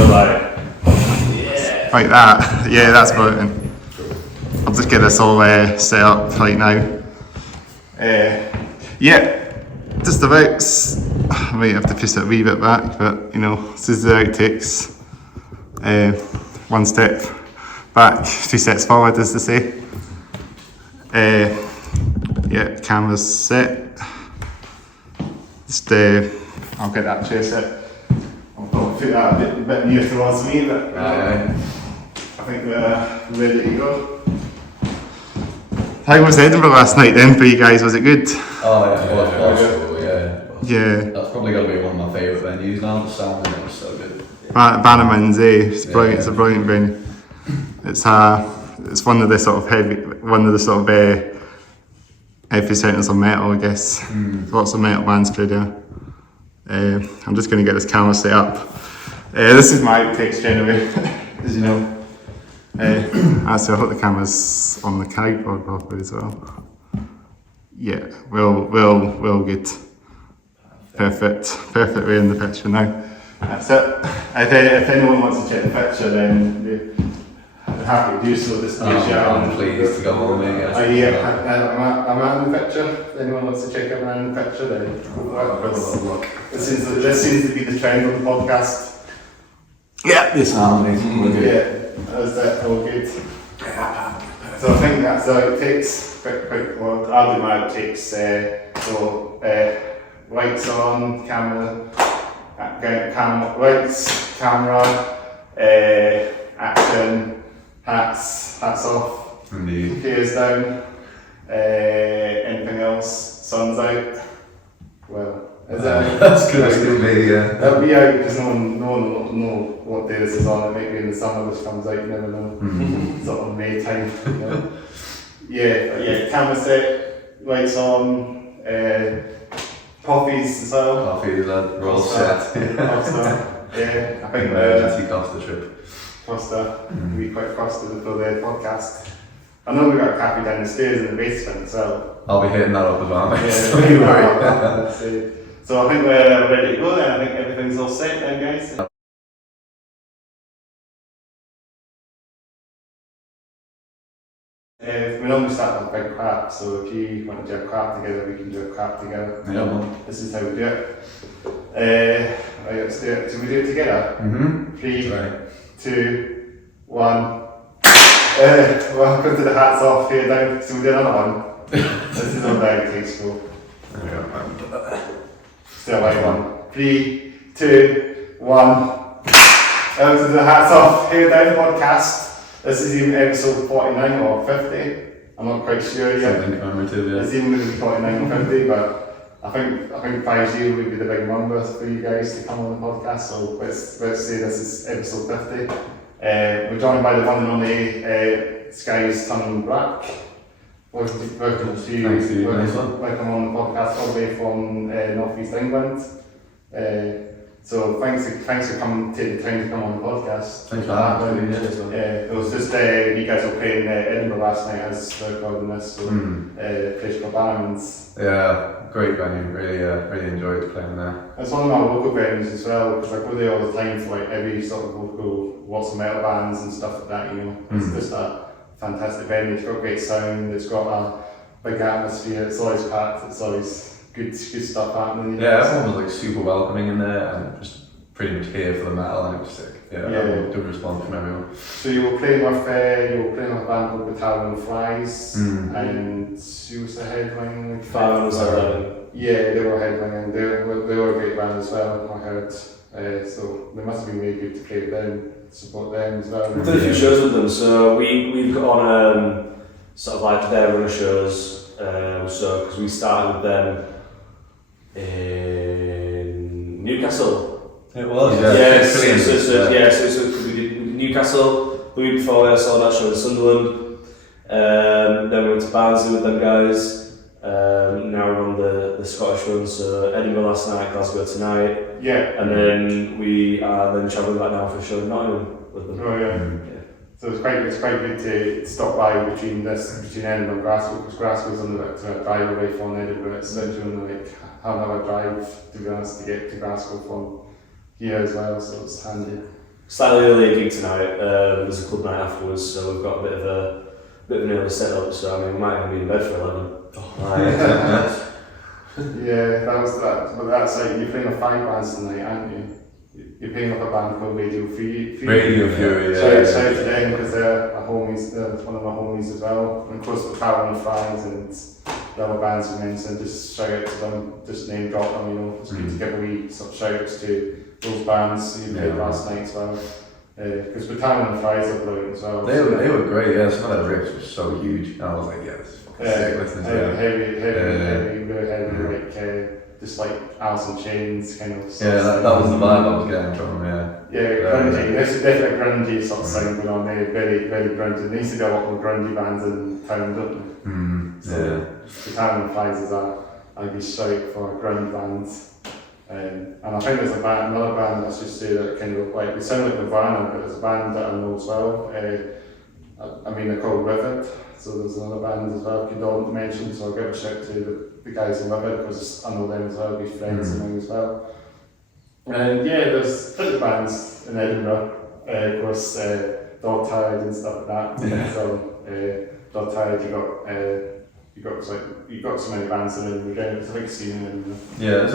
go like that. Yeah, that's brilliant. I'll just get this all set up right now. Yeah, just about. I might have to push it a wee bit back, but you know, this is the outtakes. One step back, 2 steps forward, as they say. Yeah, camera's set. Just, I'll get that chair set. I'll probably put that a bit near towards me, but I think we're ready to go. How was Edinburgh last night then for you guys? Was it good? Oh yeah. Yeah. That's probably got to be one of my favourite venues now. The sound in it was so good. Bannerman's, it's brilliant. It's a brilliant venue. It's one of the sort of epicenters of metal, I guess. Lots of metal bands play there. I'm just going to get this camera set up. This is my outtakes generally, as you know. Actually, I hope the camera's on the tripod properly as well. Yeah, we'll get perfect way in the picture now. That's it. If anyone wants to check the picture, then I'm happy to do so. Just I'm pleased to go on me. I'm out in the picture. If anyone wants to check out around the picture, then look. This seems to be the trend on the podcast. Yeah, this harmony. Yeah, that's it. All good. So I think that's the outtakes. Quick. Well, I'll do my outtakes. Lights on, lights, camera, action, hats off, Indeed. gears down, anything else, sun's out. Well, is that that's good. That's going to be, that'll be out because no one will know what day this is on. It might be in the summer, which comes out, you never know. Sort of May time. You know? Yeah, camera set, lights on, coffees as well. Coffees, we're all set. Yeah, I think emergency Costa trip. Costa, we quite costed for the podcast. I know we've got a cafe down the stairs in the basement as well. I'll be hitting that up as well, mate. Yeah, so I think we're ready to go then. I think everything's all set then, guys. We normally start with a big clap, so if you want to do a clap together, we can do a clap together. Yeah. This is how we do it. Right, let's do it. So we do it together? 3, 2, 1. Welcome to the hats off here down. So we do another one. This is on the outtakes go. Still like one. 3, 2, 1. Welcome to the hats off here down podcast. This is even episode 49 or 50. I'm not quite sure yet. Something commemorative, yeah. It's even going to be 49 or 50, but I think 5 years would be the big number for you guys to come on the podcast. So let's say this is episode 50. We're joined by the one and only Sky's Turning Black. Welcome to you. Welcome on the podcast all the way from North East England. So thanks for taking the time to come on the podcast. Thanks for having me. It was just you guys were playing Edinburgh last night as we're recording this, so place called Battalions. Yeah, great venue. Really enjoyed playing there. It's one of my local venues as well because I go there all the time for like every sort of local, lots of metal bands and stuff like that. You know, it's just a fantastic venue. It's got great sound. It's got a big atmosphere. It's always packed. It's always good stuff happening. You know? Yeah, everyone was like super welcoming in there and just pretty much here for the metal, and it was sick. Yeah, good response from everyone. So you were playing with a band called Battalion Flies, and who was the headline? Fahran was headlining. Yeah, they were headlining. They were a great band as well, I heard. So they must have been really good to play with them, support them as well. We've done a few shows with them, so we've got on sort of like their runner shows. So because we started with them in Newcastle. It was, So we did Newcastle the week before. I saw that show in Sunderland. Then we went to Barnsley with them guys. Now we're on the Scottish run. So Edinburgh last night, Glasgow tonight. Yeah. And then we are then travelling back now for a show in Nottingham with them. Oh yeah. So it's quite good to stop by between Edinburgh and Glasgow, because Glasgow's on the drive away from Edinburgh. It's literally like half an hour drive, to be honest, to get to Glasgow from here as well, so it's handy. slightly earlier gig tonight. There's a club night afterwards, so we've got a bit of an early setup. So I mean, we might even be in bed for 11. Yeah, that was that. But that's like you're playing with 5 bands tonight, aren't you? You're playing with a band called Radio Fury. Radio Fury, Shout out to them because they're homies. They're one of my homies as well. And of course, with Fahran and the other bands we mentioned, just shout out to them. Just name drop them. You know, it's good to give a wee sort of shout outs to those bands you played last night as well. Because Battalion and Fries are brilliant as well. They were great. Yeah, some of their riffs were so huge. And I was like, yeah, this is fucking sick listening to them. Heavy, just like Alice in Chains kind of stuff. Yeah, that was the vibe I was getting from, yeah. Yeah, grungy. There's definitely a grungy sort of sound going on there, very, very grungy. There used to be a lot more grungy bands in town, don't there? So, the Town and Flies is a good shout for grunge bands. And I think there's another band, let's just say, that kind of like, they sound like Nirvana, but there's a band that I know as well. I mean, they're called Rivet, so there's another band as well, you don't mention, so I'll give a shout to the guys in Rivet, because I know them as well, be friends of mine as well. And yeah, there's different bands in Edinburgh, of course, Dog Tired and stuff like that. Yeah. So, Dog Tired, you got so many bands in Edinburgh, it's a big scene in Edinburgh. Yeah, so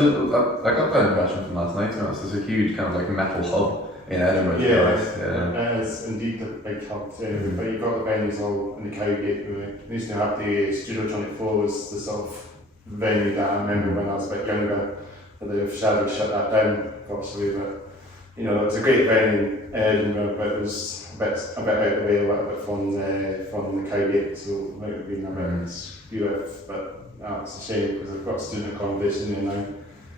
I got that impression from last night, to be honest. There's a huge kind of like metal hub in Edinburgh, to be honest. Yeah. It's indeed a big hub, but you've got the venues all in the Cowgate. We used to have the Studio 24 was the sort of venue that I remember when I was a bit younger, but they've shut that down, obviously, but you know, it was a great venue in Edinburgh, but it was a bit out of the way, a little bit from the Cowgate, so it might have been a bit UF, but it's a shame because I've got student accommodation there now.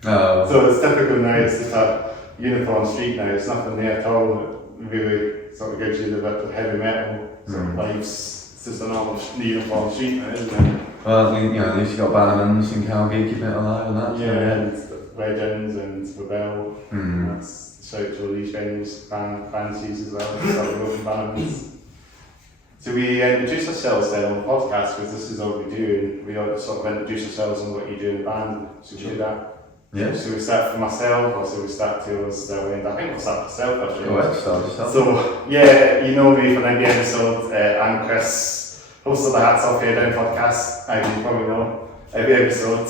Oh. So it's typical now, it's just a uniform street now, it's nothing there at all, it really sort of gives you the bit of heavy metal sort of vibes. It's just a normal uniform street now, isn't it? Well, you know, at least you got Bannerman's and Cowgate keeping it alive and that. Yeah, and Legends and Rebel, that's shout to all these venues, fancies as well, sort of open bands. So we introduce ourselves then on the podcast because this is all we do, and we all sort of introduce ourselves on what you do in the band. So we do that. Yeah. So we start for myself, or so we start towards the end. I think we'll start for myself actually. Go ahead, start yourself. So yeah, you know me from the episode. I'm Chris, host of the Hats Off Here Down podcast. You probably know every episode.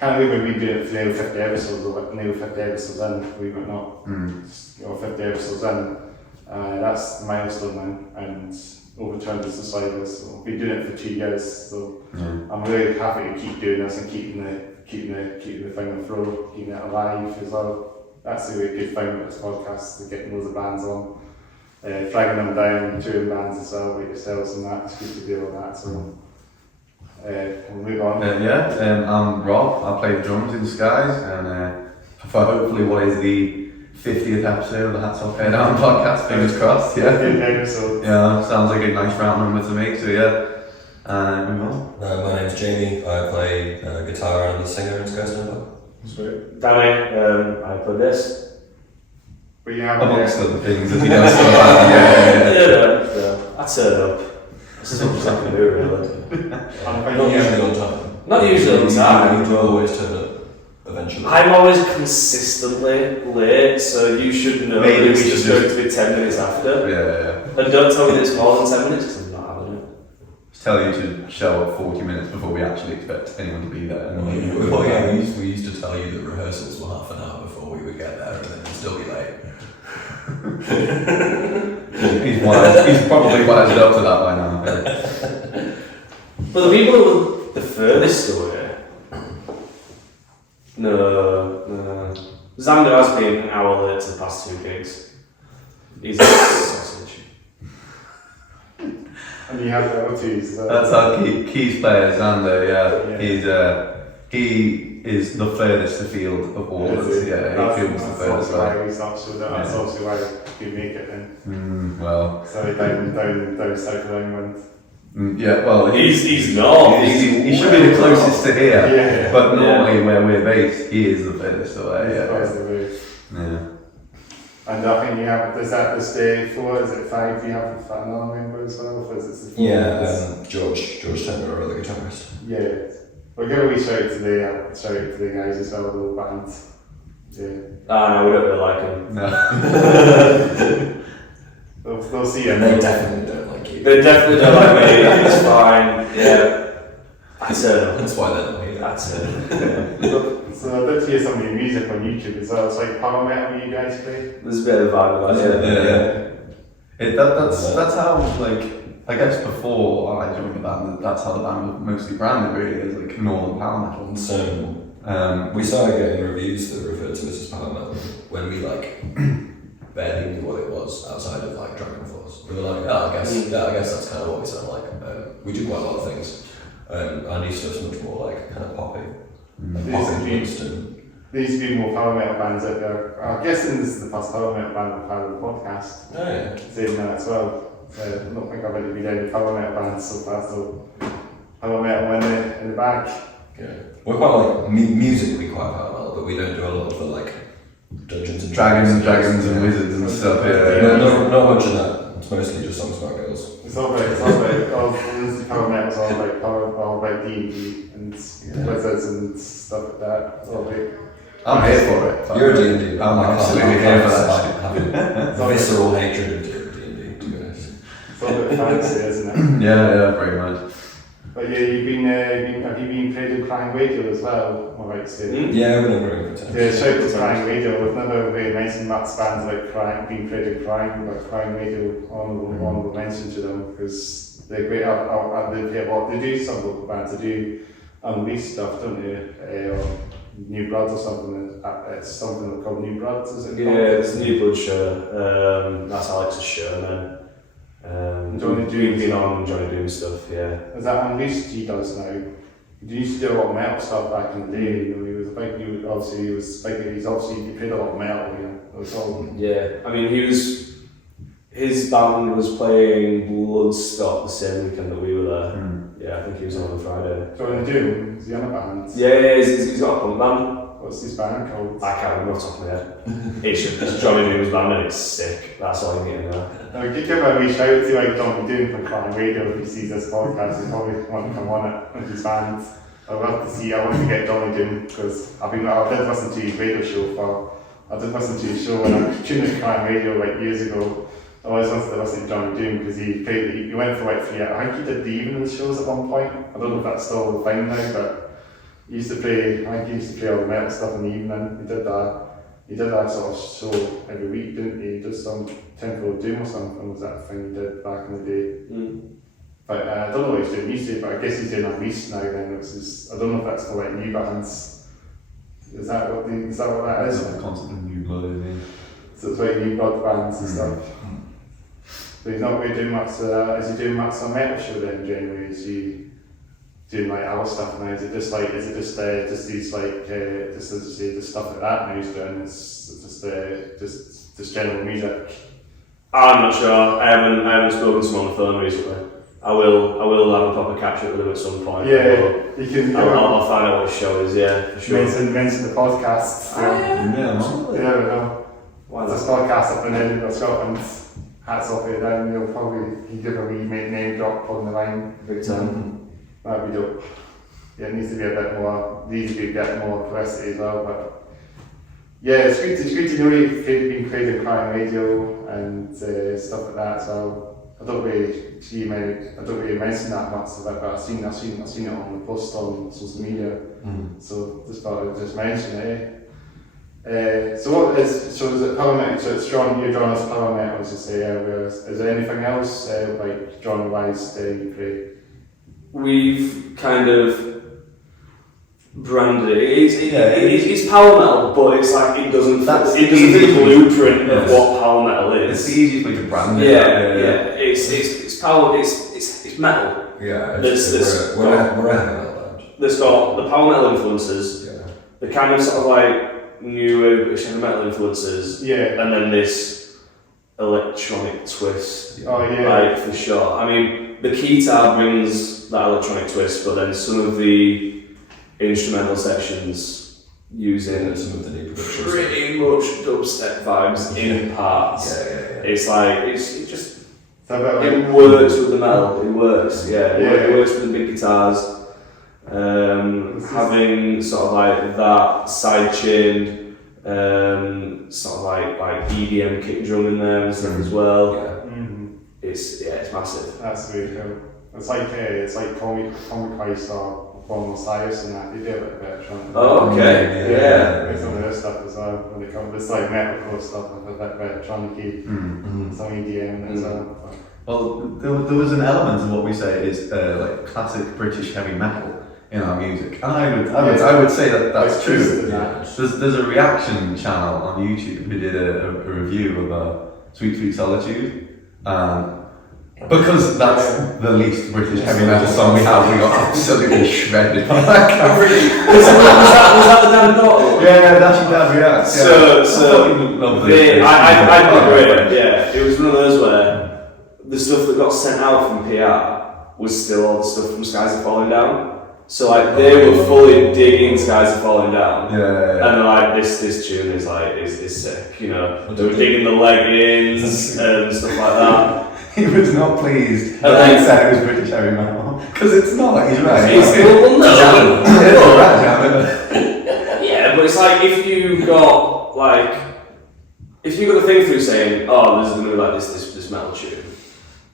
Can't believe we've been doing it for nearly 50 episodes, or nearly 50 episodes in, believe it or not. You know, 50 episodes in. That's the milestone now, and overturned as the sliders. So we've been doing it for 2 years, so I'm really happy to keep doing this and keeping the thing afloat, keeping it alive as well. That's the really good thing with this podcast, is getting loads of bands on, flagging them down, touring bands as well, like yourselves and that. It's good to do all that. So we'll move on. I'm Rob. I play drums in Skies, and for hopefully what is the 50th episode of the Hats Off Head Down podcast, fingers crossed. Yeah, sounds like a nice round number to me. So move on. My name's Jamie. I play guitar and I'm the singer in Skies Number. Sweet. Danny, I play this. But you have amongst other things, if you don't know about. I turn up. This is what I can do, really. Not usually on time. Not usually on time. You always turn up. Eventually. I'm always consistently late, so you should know that it's just going to be 10 minutes after. Yeah. And don't tell me that it's more than 10 minutes because I'm not having it. Just tell you to show up 40 minutes before we actually expect anyone to be there. We used to tell you that rehearsals were half an hour before we would get there and then you'd still be late. He's probably wised up to that by now. But the people who were the furthest away. No. Xander has been an hour late to the past 2 gigs. He's a sausage. And you have the O2s. That's our keys player, Xander. He is the furthest afield of all of us. Yeah, he feels the furthest away. That's obviously why you make it then. Well. So down south of England. Yeah, well, he's not. He should be the closest to here, but normally where we're based, he is the furthest away. Yeah. And I think you have, is that this day 4, is it 5 you have with another member as well? Or is it the 4? Yeah, George Tender, the guitarist. Yeah. We'll give a wee shout out to the guys as well, the whole band. No, we don't really like them. No. They'll see you. And they definitely don't like you. They definitely don't like me. It's fine. Yeah. I turn up. That's why they're not here. I turn up. So I'd love to hear some of your music on YouTube as well. It's like power metal you guys play. There's a bit of a vibe of that. That's how, like, I guess before I joined the band, that's how the band was mostly branded, really, as like northern power metal. So we started getting reviews that referred to us as power metal when we like barely knew what it was outside of like Dragon Force. We were like, I guess that's kind of what we sound like. We do quite a lot of things. Our new stuff's much more like kind of poppy, like pop influenced and. There used to be more power metal bands out there. I'm guessing this is the first power metal band we've had on the podcast. Oh yeah. Saying that as well. So I don't think I've ever been down with power metal bands so far, so power metal in the back. Yeah. We're quite like musically quite power metal, but we don't do a lot of the like Dungeons and Dragons and wizards and stuff. Not much of that. It's mostly just songs about girls. It's all about power metal. It's all about D&D and wizards and stuff like that. It's all about. I'm here for it. You're a D&D. I'm absolutely here for that. Having visceral hatred of D&D, to be honest. It's all about fantasy, isn't it? Yeah, very much. But yeah, have you been played in Crying Radio as well? I might say. Yeah, we're not very good. Yeah, shout out to Crying Radio. We've never really mentioned Matt's bands like being played in Crying, but Crying Radio, honourable mention to them because they're great. They do some local bands. They do unleashed stuff, don't they? Or New Blood or something. It's something called New Blood, is it? Yeah, it's New Blood show. That's Alex's show, and then Johnny Doom's been on Johnny Doom stuff. Yeah. Is that Unleashed he does now? He used to do a lot of metal stuff back in the day. You know, he was big. He played a lot of metal. You know, it was all. Yeah, I mean, his band was playing Bloodstock the same weekend that we were there. Yeah, I think he was on Friday. Johnny Doom, is he on a band? Yeah, he's got a punk band. What's his band called? I can't remember off the top of my head. It's Johnny Doom's band and it's sick. That's all I'm getting there. Give him a wee shout out to like Johnny Doom from Crying Radio if he sees this podcast. He'll probably want to come on it with his band. I want to get Johnny Doom because I did listen to his radio show I did listen to his show when I tuned in Crying Radio like years ago. I always wanted to listen to Johnny Doom because he went for like 3 hours. I think he did the evening shows at one point. I don't know if that's still the thing now, but he used to play all the metal stuff in the evening. He did that sort of show every week, didn't he? He did some Temple of Doom or something, was that thing he did back in the day. But I don't know what he's doing these days, but I guess he's doing Unleashed now then, I don't know if that's for like new bands. Is that what that is? It's constantly New Blood, isn't it? So it's like new blood bands and stuff. But he's not really doing much, is he doing much on metal show then generally? Is he doing like our stuff now? Is it just these like, just as you say, the stuff like that now he's doing? It's just general music? I'm not sure. I haven't spoken to him on the phone recently. I will have a proper catch up with him at some point. Yeah, you can. I'll find out what his show is. Yeah, for sure. Mention the podcast. Absolutely. Yeah, no. This podcast up in Edinburgh, Scotland. Hats off it. Then you'll probably give a wee name drop on the line. Big time. That'd be dope. Yeah, it needs to be a bit more publicity as well, but yeah, it's good to know you've been played in Crying Radio and stuff like that. So I don't really mention that much of it, but I've seen it on the post on social media. So just thought I'd just mention it. So is it power metal? So it's you're drawn as power metal, as you say earlier. Is there anything else like genre-wise you play? We've kind of branded it. It's power metal, but it's like it doesn't fit the blueprint of what power metal is. It's easy for you to brand it. Yeah. It's power. It's metal. Yeah. We're a heavy metal band. There's got the power metal influences. Yeah. The kind of sort of like new British heavy metal influences. Yeah. And then this electronic twist. Oh yeah. Like for sure. I mean, the guitar brings that electronic twist, but then some of the instrumental sections using some of the new productions. Pretty much dubstep vibes in parts. Yeah. It's like it works with the metal. It works. It works with the big guitars. Having sort of like that sidechained sort of like EDM kick drum in there and stuff as well. Yeah. It's massive. That's really cool. It's like Comic Christ or Bomb Osiris and that. They do a bit of electronic. Oh, okay. Yeah. Some of their stuff as well. When they come, it's like metalcore stuff with a bit of electronic-y, some EDM as well. Well, there was an element of what we say is like classic British heavy metal in our music, and I would say that that's true. There's a reaction channel on YouTube who did a review of Sweet Sweet Solitude. Because that's the least British heavy metal song we have, we got absolutely shredded. was that the Dan Norton? Yeah, that's your dad reacts. I agree. Yeah, it was one of those where the stuff that got sent out from PR was still all the stuff from Skies Are Falling Down. So like they were fully digging Skies Are Falling Down. Yeah. And they're like, this tune is sick, you know. They were digging the leggings and stuff like that. He was not pleased that he said it was British heavy metal. Because it's not, he's right. Yeah, but it's like if you got the thing through saying, oh, this is gonna be like this metal tune,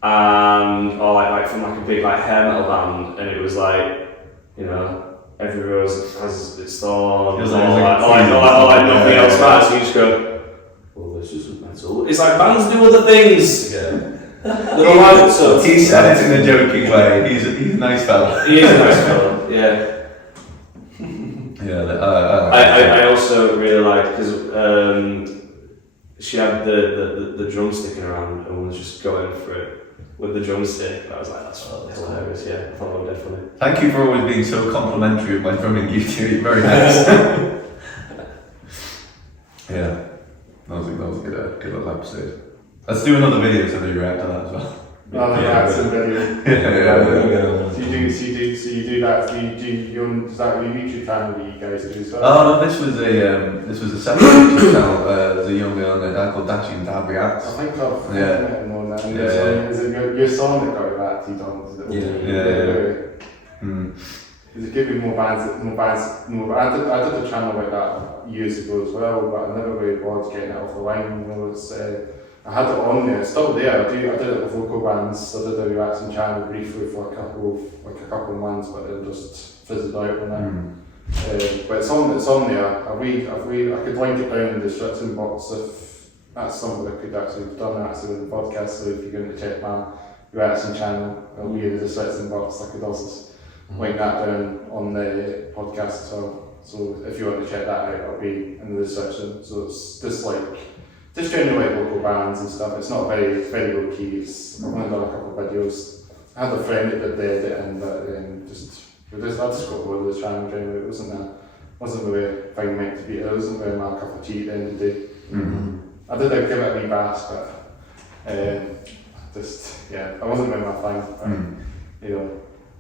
and or like from like a big like hair metal band, and it was like, you know, every rose has its thorn, or like nothing else matters, and you just go, well, this isn't metal. It's like bands do other things. Yeah. He said it in a joking way. He's a nice fella. He is a nice fella. Yeah. I also really liked because she had the drumstick around and was just going for it with the drumstick. I was like, that's hilarious. Yeah, I thought that was definitely. Thank you for always being so complimentary of my drumming. You two, you're very nice. Yeah, that was a good little episode. Let's do another video so they react to that as well. That's a video. Yeah. So you do that. Is that your YouTube channel that you guys do as well? Oh no, this was a separate YouTube channel. There's a young girl called Dashi and Dab Reacts. I think I've known that. Is it your song that got reacted on? Is it giving more bands? I did a channel like that years ago as well, but I never really bothered getting it off the line. You know, it's, I had it on there, it's still there. I did it with local bands. I did a reaction channel briefly for a couple of months, but it just fizzled out on that. But it's on there. I could link it down in the description box if that's something I could actually have done actually with the podcast. So if you're going to check my reaction channel, it'll be in the description box. I could also link that down on the podcast as well. So if you want to check that out, it'll be in the description. So it's just generally like local bands and stuff. It's not very low key. I've only done a couple of videos. I had a friend that did the editing, but I just got bored of the channel generally. It wasn't really a thing meant to be. It wasn't really my cup of tea at the end of the day. I did give it a wee bash, but I wasn't really my thing. You know,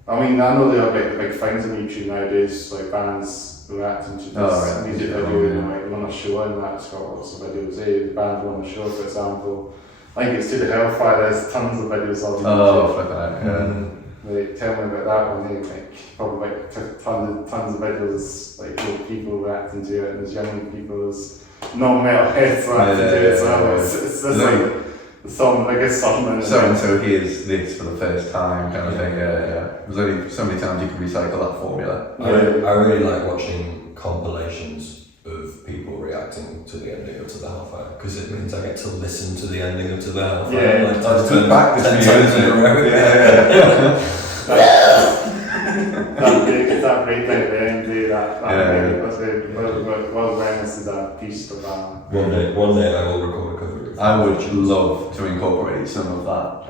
I mean, I know there are big things on YouTube nowadays, like bands reacting to this music video, like on a show and that's got lots of videos. The band on the show, for example, I think it's To The Hellfire. There's tons of videos on YouTube. Oh, for that, Like, tell me about that one. Probably tons of videos, like old people reacting to it, and there's young people, there's non-metalheads reacting to it. So it's just like the song, I guess something. So here's this for the first time, kind of thing. Yeah. There's only so many times you can recycle that formula. I really like watching compilations of people reacting to the ending of To The Hellfire because it means I get to listen to the ending of To The Hellfire. Yeah, like that's good practice. 10 times in a row. It's that breakdown at the end that's well awareness is a piece of that. One day I will record a cover of it. I would love to incorporate some of that.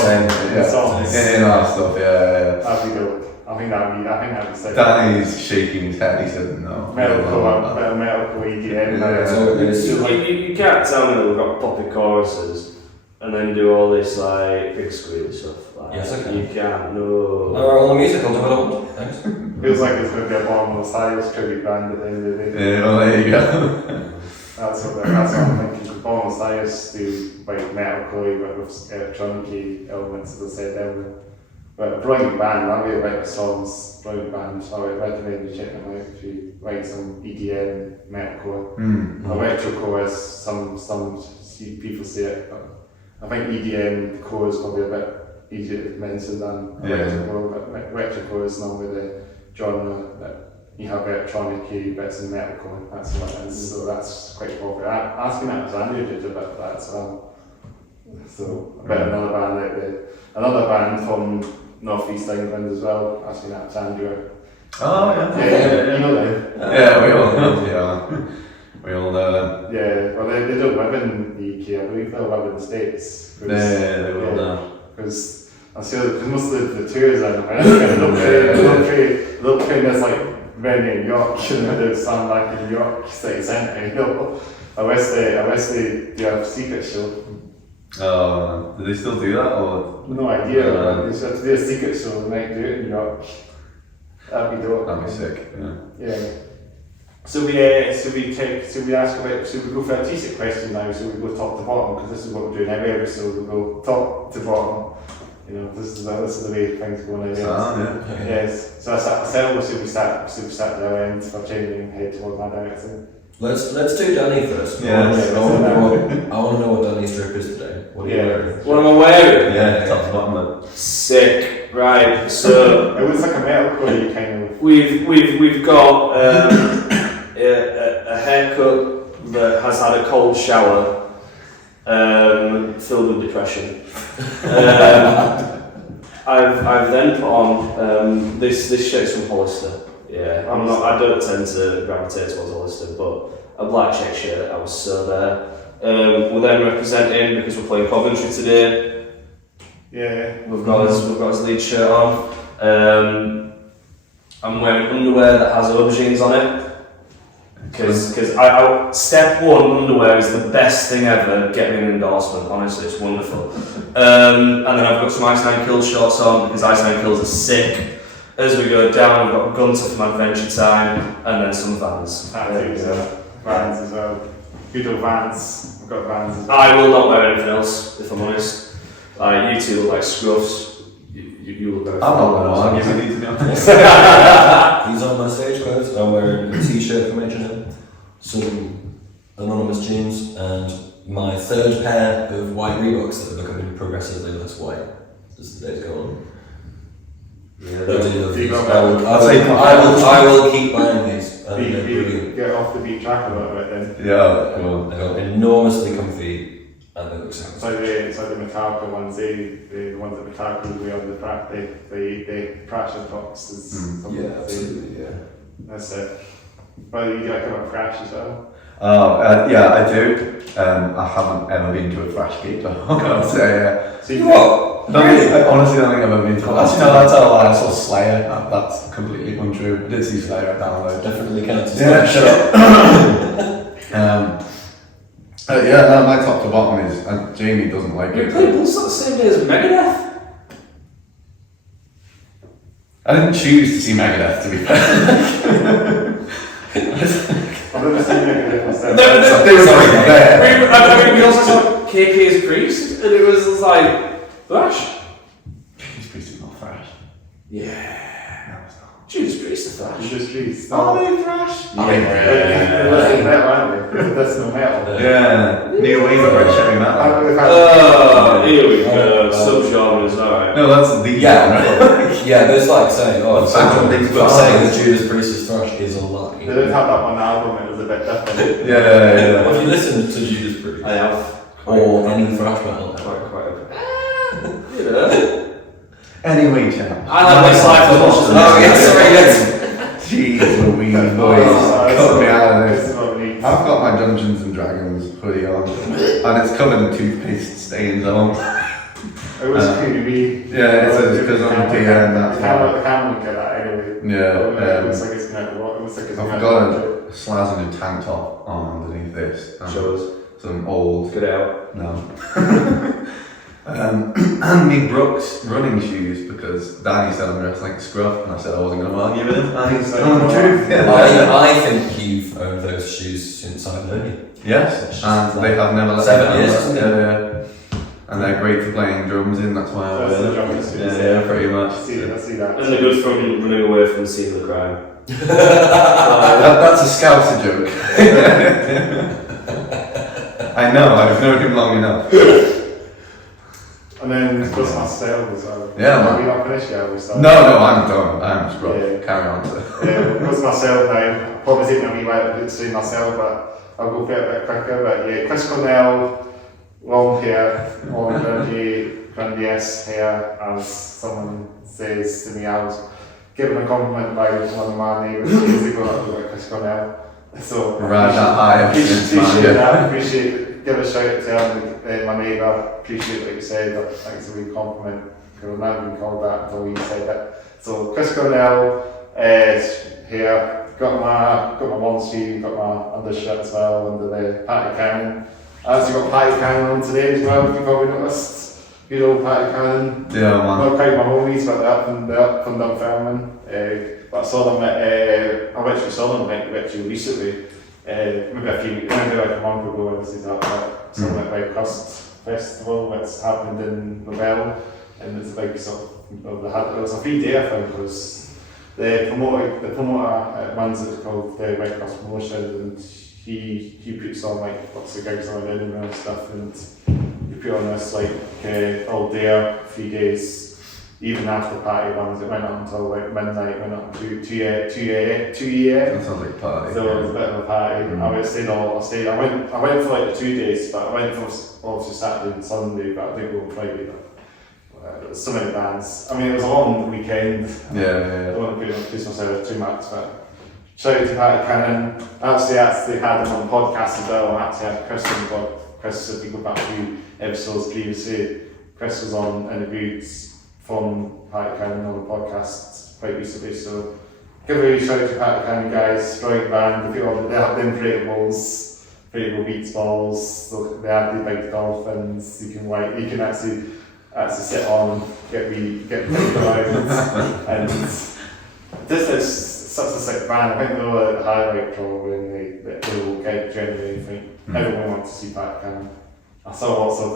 Same. In our stuff, yeah. That'd be good. I think that'd be sick. Danny's shaking his head, he said no. Metalcore EDM. You can't tell me that we've got poppy choruses and then do all this like big squealy stuff. Like, yes, I can. You can't, no. On the musical development. Thanks. Feels like it's going to be a Bomb Osiris tribute band at the end of the day. Yeah, well, there you go. That's what I'm thinking. Bomb Osiris do like metalcore but with electronic elements, as I said earlier. But a brilliant band, I really like the songs, brilliant band, so I would recommend you check them out if you like some EDM, metalcore. Electrocore is some people say it, but I think EDM core is probably a bit easier to mention than electrocore, but electrocore is normally the genre that you have electronic bits in metalcore, that's what it is, so that's quite popular. Asking that as Andrew did a bit of that as well. So, a bit of another band out there. Another band from North East England as well, asking that as Andrew. Oh, yeah. Yeah, you know them. Yeah, we all know. Yeah. We all know them. Yeah, well, they don't live in the UK, I believe they'll live in the States. Yeah, they will now. Because I see because most of the tours are they'll play this like venue in York and they do stand back in York City Centre, you know. Unless they do a secret show. Oh, do they still do that or? No idea, they have to do a secret show and they do it in York. That'd be dope. That'd be sick, yeah. Yeah. So we go for a T-shirt question now, so we go top to bottom, because this is what we're doing every episode, we go top to bottom. You know, this is the way things go now. Yes. So I said, should we start at the end for changing head towards my direction? Let's do Danny first. Yeah. I want to know what Danny's drip is today. What are you wearing? What am I wearing? Yeah, top to bottom then. Sick. Right. So it looks like a metalcore kind of. we've got a haircut that has had a cold shower, filled with depression. I've then put on this shirt's from Hollister. Yeah, I don't tend to gravitate towards Hollister, but a black check shirt, I was so there. We're then representing because we're playing Coventry today. Yeah. We've got his lead shirt on. I'm wearing underwear that has aubergines on it. Because step one, underwear is the best thing ever. Get me an endorsement, honestly, it's wonderful. And then I've got some Ice 9 Kills shorts on because Ice 9 Kills are sick. As we go down, I've got Gunter from Adventure Time, and then some Vans. Vans as well. Good old Vans. I've got Vans as well. I will not wear anything else, if I'm honest. You two look like scruffs. You look like I'm not going to argue with you, to be honest. These are my stage clothes. I'm wearing a t-shirt from H&M, some anonymous jeans, and my third pair of white Reeboks that are becoming progressively less white as the days go on. Yeah, I will keep buying these. They're brilliant. Get off the beat track a little bit then. Yeah, cool. They're enormously comfy and they look so It's like the Metallica ones, the ones that Metallica wear on the Prashin tops. absolutely, yeah. That's it. But you like a Thrash as well? Yeah, I do. I haven't ever been to a Thrash gig, though. I'm gonna say. So you what? I honestly don't think I've ever been to one. Actually, no, that's a lie. I saw Slayer. That's completely untrue. I did see Slayer at download. Definitely counts. Yeah, shut up. My top to bottom is, Jamie doesn't like it. You played Bloodstock the same day as Megadeth? I didn't choose to see Megadeth, to be fair. I've never seen Megadeth myself. They were already there. We also saw KK's Priest, and it was like, Thrash? Judas Priest is not Thrash. Yeah. No, it's not. Judas Priest is Thrash. Judas Priest. Are they Thrash? They're listening to metal, aren't they? That's no metal. Yeah. New wave of British heavy metal. Here we go. Subgenres, alright. No, that's the Yeah, there's like saying, But saying that Judas Priest is Thrash is a lie. They didn't have that one album, it was a bit different. Yeah. Have you listened to Judas Priest? I have. Or any thrash metal? Quite okay. You know. Anyway, champ. I like my life as much as Oh, yes. Jeez Louise, boys. Cut me out of this. I've got my Dungeons and Dragons hoodie on, and it's covered in toothpaste stains on. It was QB. Yeah, it says because I'm PM, that's the camera look at that anyway. Yeah. It looks like it's going to work. It looks like it's I've got a Slazenger tank top on underneath this. Shows. Some old. Get out. No. And me Brooks running shoes because Danny said I'm dressed like a scruff, and I said I wasn't going to argue with him. And he's telling the truth. I think you've owned those shoes since I've known you. Yes, and they have never let 7 me years, down. isn't it? Yeah. And they're great for playing drums in, that's why I That's the wear drum them. instruments, Yeah, pretty much. I see that. And they're good from running away from the scene of the crime. That's a Scouser joke. I know, I've known him long enough. And then plus my style as well. Yeah, man. Are we not finished yet? We started. No, I'm done. I'm just right. Yeah. Carry on. Because myself now, I'll probably take my wee while to say myself, but I'll go for it a bit quicker. But yeah, Chris Cornell, long hair, long grandiose hair, as someone says to me. I was given a compliment by one of my neighbours years ago about Chris Cornell. So Right, that high. appreciate that. Appreciate it. Give a shout out to him, my neighbour. Appreciate what you said. I think it's a wee compliment. Because I've never been called that until you said it. So Chris Cornell, here. Got my long sleeve, got my undershirt as well under the Patty Cannon. I actually got Patty Cannon on today as well, if you probably noticed. Good old Patty Cannon. Yeah, man. Not quite my homies, but they're up from Dunfermline. But I saw them at, I actually saw them actually recently. Maybe like a month ago, I was at something like White Crust Festival that's happened in Novell, and it's like it was a free day I think, because the promoter runs it called the White Crust Promotion, and he puts on like lots of gigs on Edinburgh and stuff, and he put on this like all day 3 days. Even after party ones, it went up until like midnight, went up to 2 a.m. That sounds like a party. So it was a bit of a party. I went for like the 2 days, but I went for obviously Saturday and Sunday, but I didn't go on Friday. There was so many bands. I mean, it was a long weekend. Yeah. I don't want to push myself too much, but shout out to Patty Cannon. Actually had him on the podcast as well. I actually had Chris on the podcast. Chris, if you go back a few episodes previously, Chris was on interviewed from Patty Cannon on the podcast quite recently, so give a shout out to Patty Cannon guys, brilliant band. They have the inflatable beats balls, so they have the big dolphins you can actually sit on and get around, and this is such a sick band. I think they're the highlight probably, and they will get generally think everyone wants to see Patty Cannon. I saw lots of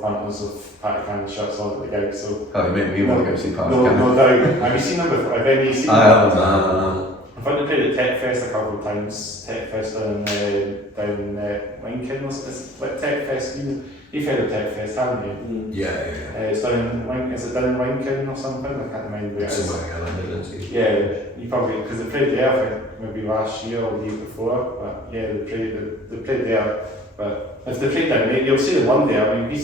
photos of Patty Cannon shirts on at the gig, so. Oh, they make me want to go see Patty Cannon. No doubt. Have you seen them before? Have any seen them? I haven't. I think they played at Tech Fest a couple of times. Tech Fest down in Lincoln. It's like Tech Fest. You've heard of Tech Fest, haven't you? Yeah. It's down in Lincoln. Is it down in Lincoln or something? I can't remember where it is. Somewhere in Midlands. Yeah, you probably, because they played there, I think maybe last year or the year before. But yeah, they played there. But if they played down there, you'll see them one day. I mean, have you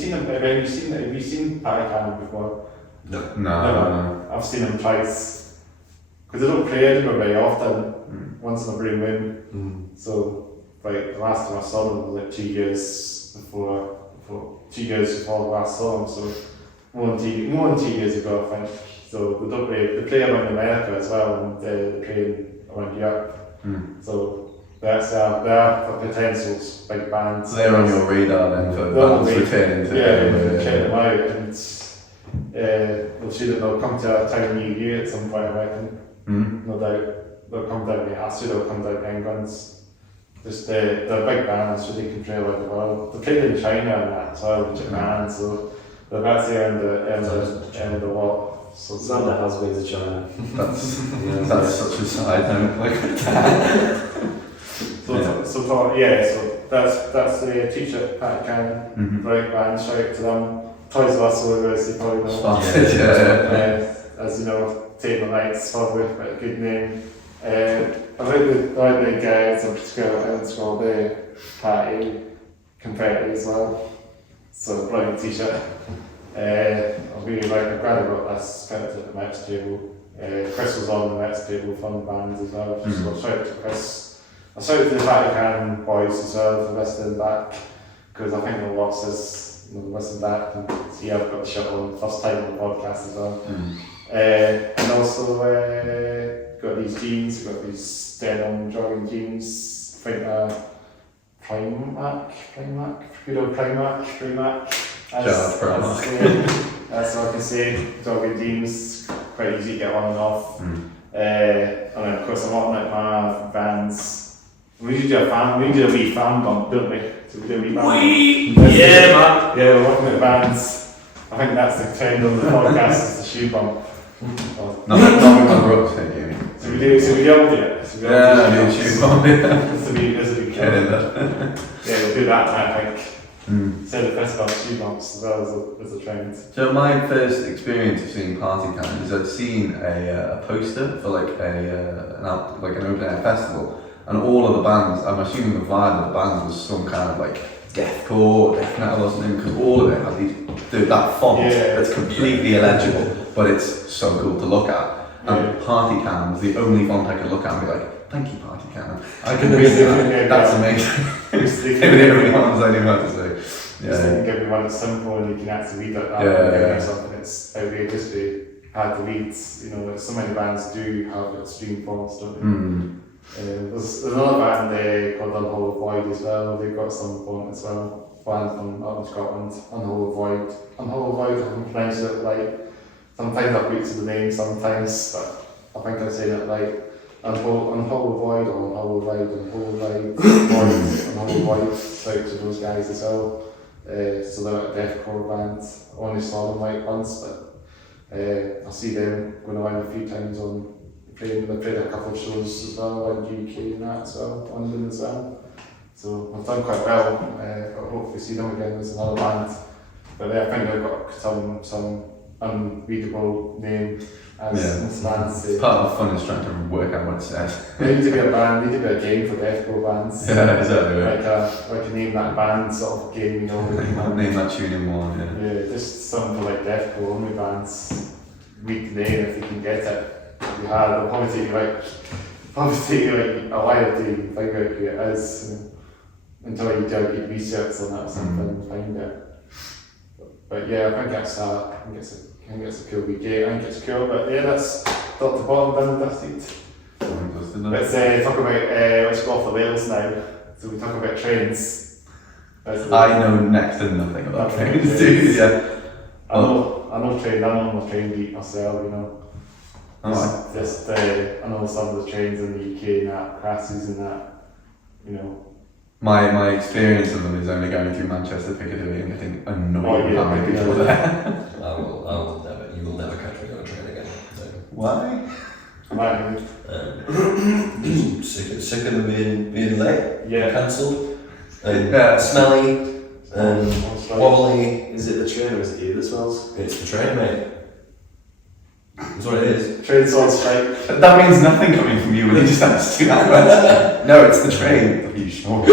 seen Patty Cannon before? No. I've seen them twice. Because they don't play Edinburgh very often, once in a blue moon. So, like, the last time I saw them was like 2 years before 2 years before the last saw them, so more than 2 years ago, I think. So they play around America as well, and they play around Europe. So that's their potentials, big bands. So they're on your radar then for bands returning to Yeah, check them out, and we'll see that they'll come to a town near you at some point, I reckon. No doubt. They'll come down here. I see they'll come down to England. Just they're big bands, so they can play around the world. They played in China and that as well, in Japan, so they're actually in the world. So Xander has been to China. That's such a side note. So that's the t-shirt Patty Cannon, brilliant band, shout out to them. Toys R Us logos, you probably know. As you know, Table Nights, Favouite, but a good name. I like the guys in particular, it's called the Patty Confetti as well. So brilliant t-shirt. I really like, I'm glad I got this kind of at the match table. Chris was on the match table, fun bands as well. So shout out to Chris. I shout out to the Patty Cannon boys as well for listening back, because I think the lots is listen back and see I've got the shot on first time on the podcast as well. And also got these jeans, got these denim jogging jeans, I think Primark, good old Primark. That's all I can say. Jogging jeans, quite easy to get on and off. And then of course I'm on at my Vans We need to do a wee fan bump, don't we? So we do a wee band. Yeah, man. Yeah, we're working at bands. I think that's the trend on the podcast, is the shoe bump. Not with my brooks, thank you. So we all do it. So we all Yeah, do I do shoe bump. This will be Get in there. Yeah, we'll do that, I think. Instead of festival shoe bumps as well as a trend. So my first experience of seeing Party Town is I'd seen a poster for like an open air festival, and all of the bands, I'm assuming the vibe of the bands was some kind of like deathcore, death metal or something, because all of it had that font that's completely illegible, but it's so cool to look at. And Party Town was the only font I could look at and be like, thank you, Party Town. I can read that. That's amazing. They were the only ones I knew how to say. Just think give me one that's simple and you can actually read it that something that's outrageously hard to read. You know, so many bands do have extreme fonts, don't they? There's another band called Untitled Void as well. They've got some font as well. Band from up in Scotland, Untitled Void. Untitled Void, I can pronounce it like. Sometimes I preach the name, sometimes, but I think I'm saying it like Untitled Void or Untitled Void, Untitled Void, shout to those guys as well. So they're a deathcore band. I only saw them like once, but I see them going around a few times they played a couple of shows as well in UK and that as well, London as well. So I've done quite well. I hope we see them again as another band. But I think they've got some unreadable name as bands. Part of the fun is trying to work out what it says. They need to be a band, need to be a game for deathcore bands. Yeah, exactly. Like a name that band sort of game, you know. Name that tune in one, Yeah, just something for like deathcore only bands. Read the name if you can get it. You had, it'll probably take you like a while to figure out who it is until you do get research on it or something and find it. But yeah, I think it's a cool weekend. I think it's cool, but yeah, that's top to bottom done dusted. Let's talk about let's go off the rails now. So we talk about trains. I know next to nothing about trains, dude. Yeah. I know train. I'm on the train beat myself, you know. I know some of the trains in the UK and that, classes and that, you know. My experience of them is only going through Manchester Piccadilly and getting annoyed how many people are there. You will never catch me on a train again. No. Why? Sick of them being late, cancelled, smelly, wobbly. Is it the train or is it you that smells? It's the train, mate. That's what it is. Train sounds strike. That means nothing coming from you when you just asked you that question. No, it's the train. Are you sure?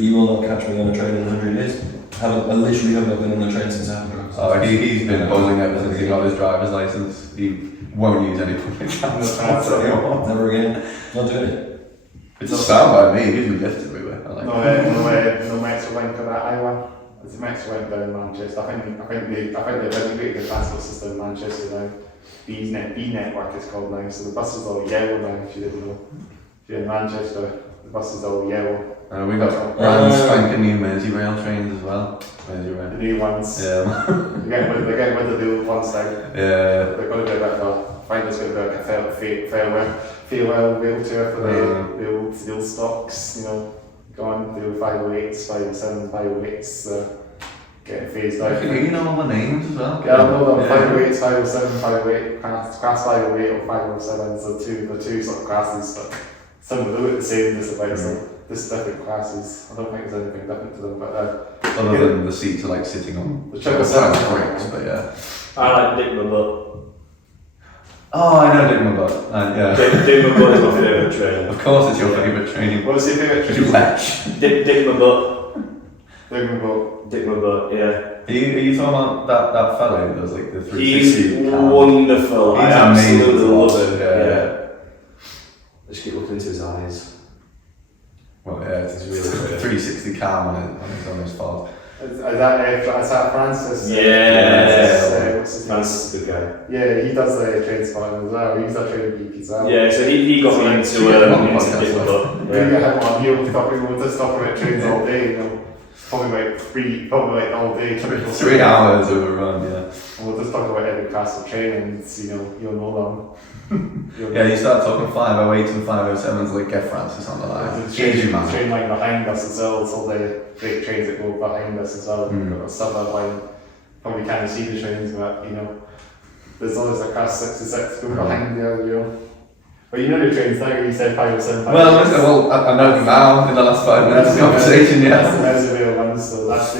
You will not catch me on a train in 100 years. I literally have not been on a train since I have. Oh, he's been buzzing ever since he got his driver's license. He won't use any public transport anymore. Never again. Not doing it. It's a sound by me. He gives me lifts everywhere. I like No Metro link for that either. There's a Metro link down in Manchester. I think they've integrated the transport system in Manchester now. B network it's called now. So the buses are all yellow now. If you didn't know, if you're in Manchester, the buses are all yellow. We've got brand spanking new Merseyrail trains as well. The new ones. Yeah. They're getting rid of the old ones now. Yeah. They're going to do a bit of I think there's going to be like a farewell rail tour for the old stocks, you know, gone, the old 508s, 507s, 508s, getting phased out. You know all the names as well? Yeah, I know them, 508s, 507, 508, class 508 or 507s, the two sort of classes, but some of them look the same, just about just different classes. I don't think there's anything different to them, but other than the seats are like sitting on the 777 brakes, but yeah. I like Dick My Butt. Oh, I know Dick My Butt. Yeah. Dick My Butt is my favourite train. Of course it's your favourite train. What's your favourite train? Ledge. Dick My Butt. Dick My Butt. Dick My Butt, yeah. Are you talking about that fellow who does like the 360? He's wonderful. He's I absolutely amazing. love him. Yeah. Just keep looking into his eyes. Well, yeah, it's really good. 360 cam on his fault. Is that Francis? Yeah. What's his name? Francis is a good guy. Yeah, he does the train spotting as well. He's a train geek as well. Yeah, so he got me into Dick My Butt. Maybe I had one here, we'll just talk about trains all day, you know. probably like all day. 3 hours of a run, yeah. And we'll just talk about every class of trainings, you'll know them. Yeah, you start talking 508s and 507s like get Francis on the line. There's a train line behind us as well, so the great trains that go behind us as well. We've got a suburb line, probably can't see the trains, but there's always a class 66 going behind there, But you know the trains now, you said 507. Well, I know them now in the last 5 minutes of conversation, That's yeah. the real ones, so that's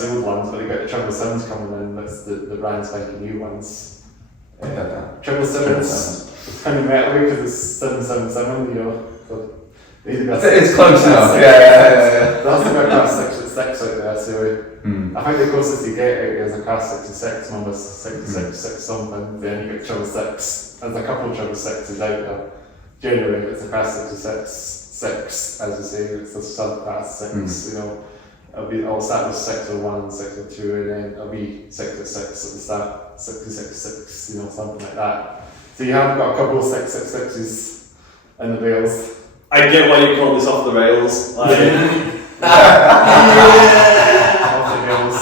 the old ones, but they got the 777s coming in, that's the brand spanking new ones. 777s, it's kind of metal because it's 777, so it's close enough, yeah. That's the class 66 out there, so I think the closest you get out is a class 66, number 66, 6 something, then you get 666. There's a couple of 666s out there. Generally, it's a class 66, 6, as you say, it's a subclass 6, I'll start with 601, 602, and then it'll be 666 at the start, 666, something like that. So you have got a couple of 666s in the rails. I get why you call this off the rails. Off the rails.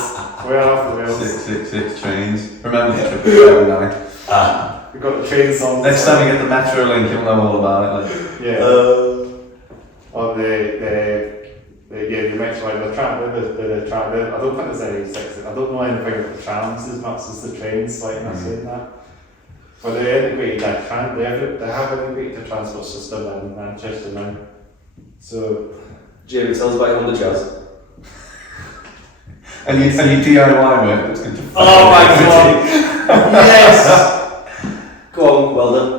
We're off the rails. 666 trains. Remember the 779. We've got the train songs. Next time you get the Metro link, you'll know all about it. Yeah. Or you mentioned like the tram. I don't think there's any six. I don't know anything about the trams as much as the trains. Like I'm saying that. But they integrated that they have integrated the transport system in Manchester now. So, Jamie, tell us about your Honda Jazz. And you DIY work that's going to. Oh my god! Yes! Go on, well done.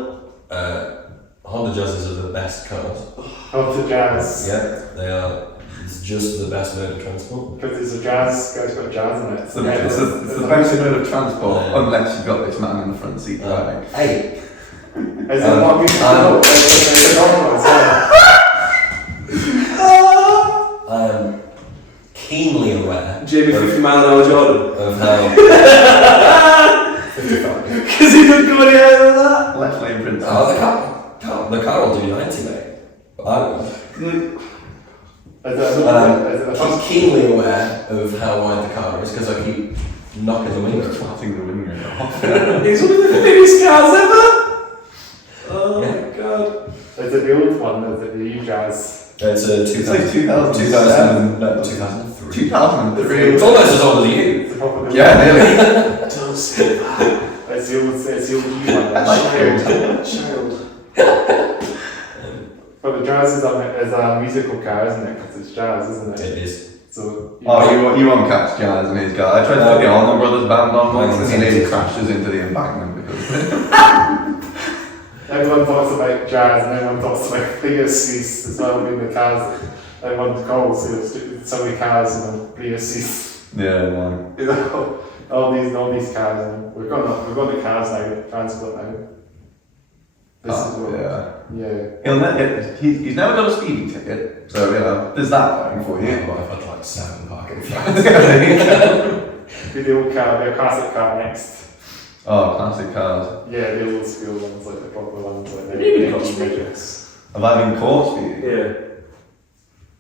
Honda Jazzes are the best cars. Honda Jazz. Yeah, they are. It's just the best mode of transport. Because it's a jazz, guy's got jazz in it. It's the best mode of transport, unless you've got this man in the front seat driving. Hey! Is it what we know? I am keenly aware. Jamie, 50 mile an hour Jordan. Of how. 55. Because he doesn't go any higher than that. Let's lay print. The car will do 90, mate. But I won't. I'm keenly aware of how wide the car is because I keep knocking the window. Flatting the window off. It's one of the biggest cars ever! Oh my god. Is it the old one? Is it the new jazz? It's a 2000, It's like 2003. 2003. It's almost as old as you. It's the proper Yeah, nearly. Don't say that. It's the old new one. I like Child. But the jazz is a musical car, isn't it? Because it's jazz, isn't it? It is. So You won't catch jazz in his car. I tried to put the Allman Brothers band on once and he nearly crashes into the embankment because of it. Everyone talks about jazz and everyone talks about Priuses as well in the cars. Everyone calls so many cars, Priuses. Yeah, man. All these cars. We're going to cars now, transport now. This is what, yeah. He's never got a speeding ticket, so there's that going for you. Yeah, I've had like 7 parking fines. Be the old car, the classic car next. Oh, classic cars. Yeah, the old school ones, like the proper ones, like the Maybe not Matrix. Have I been caught speeding? Yeah.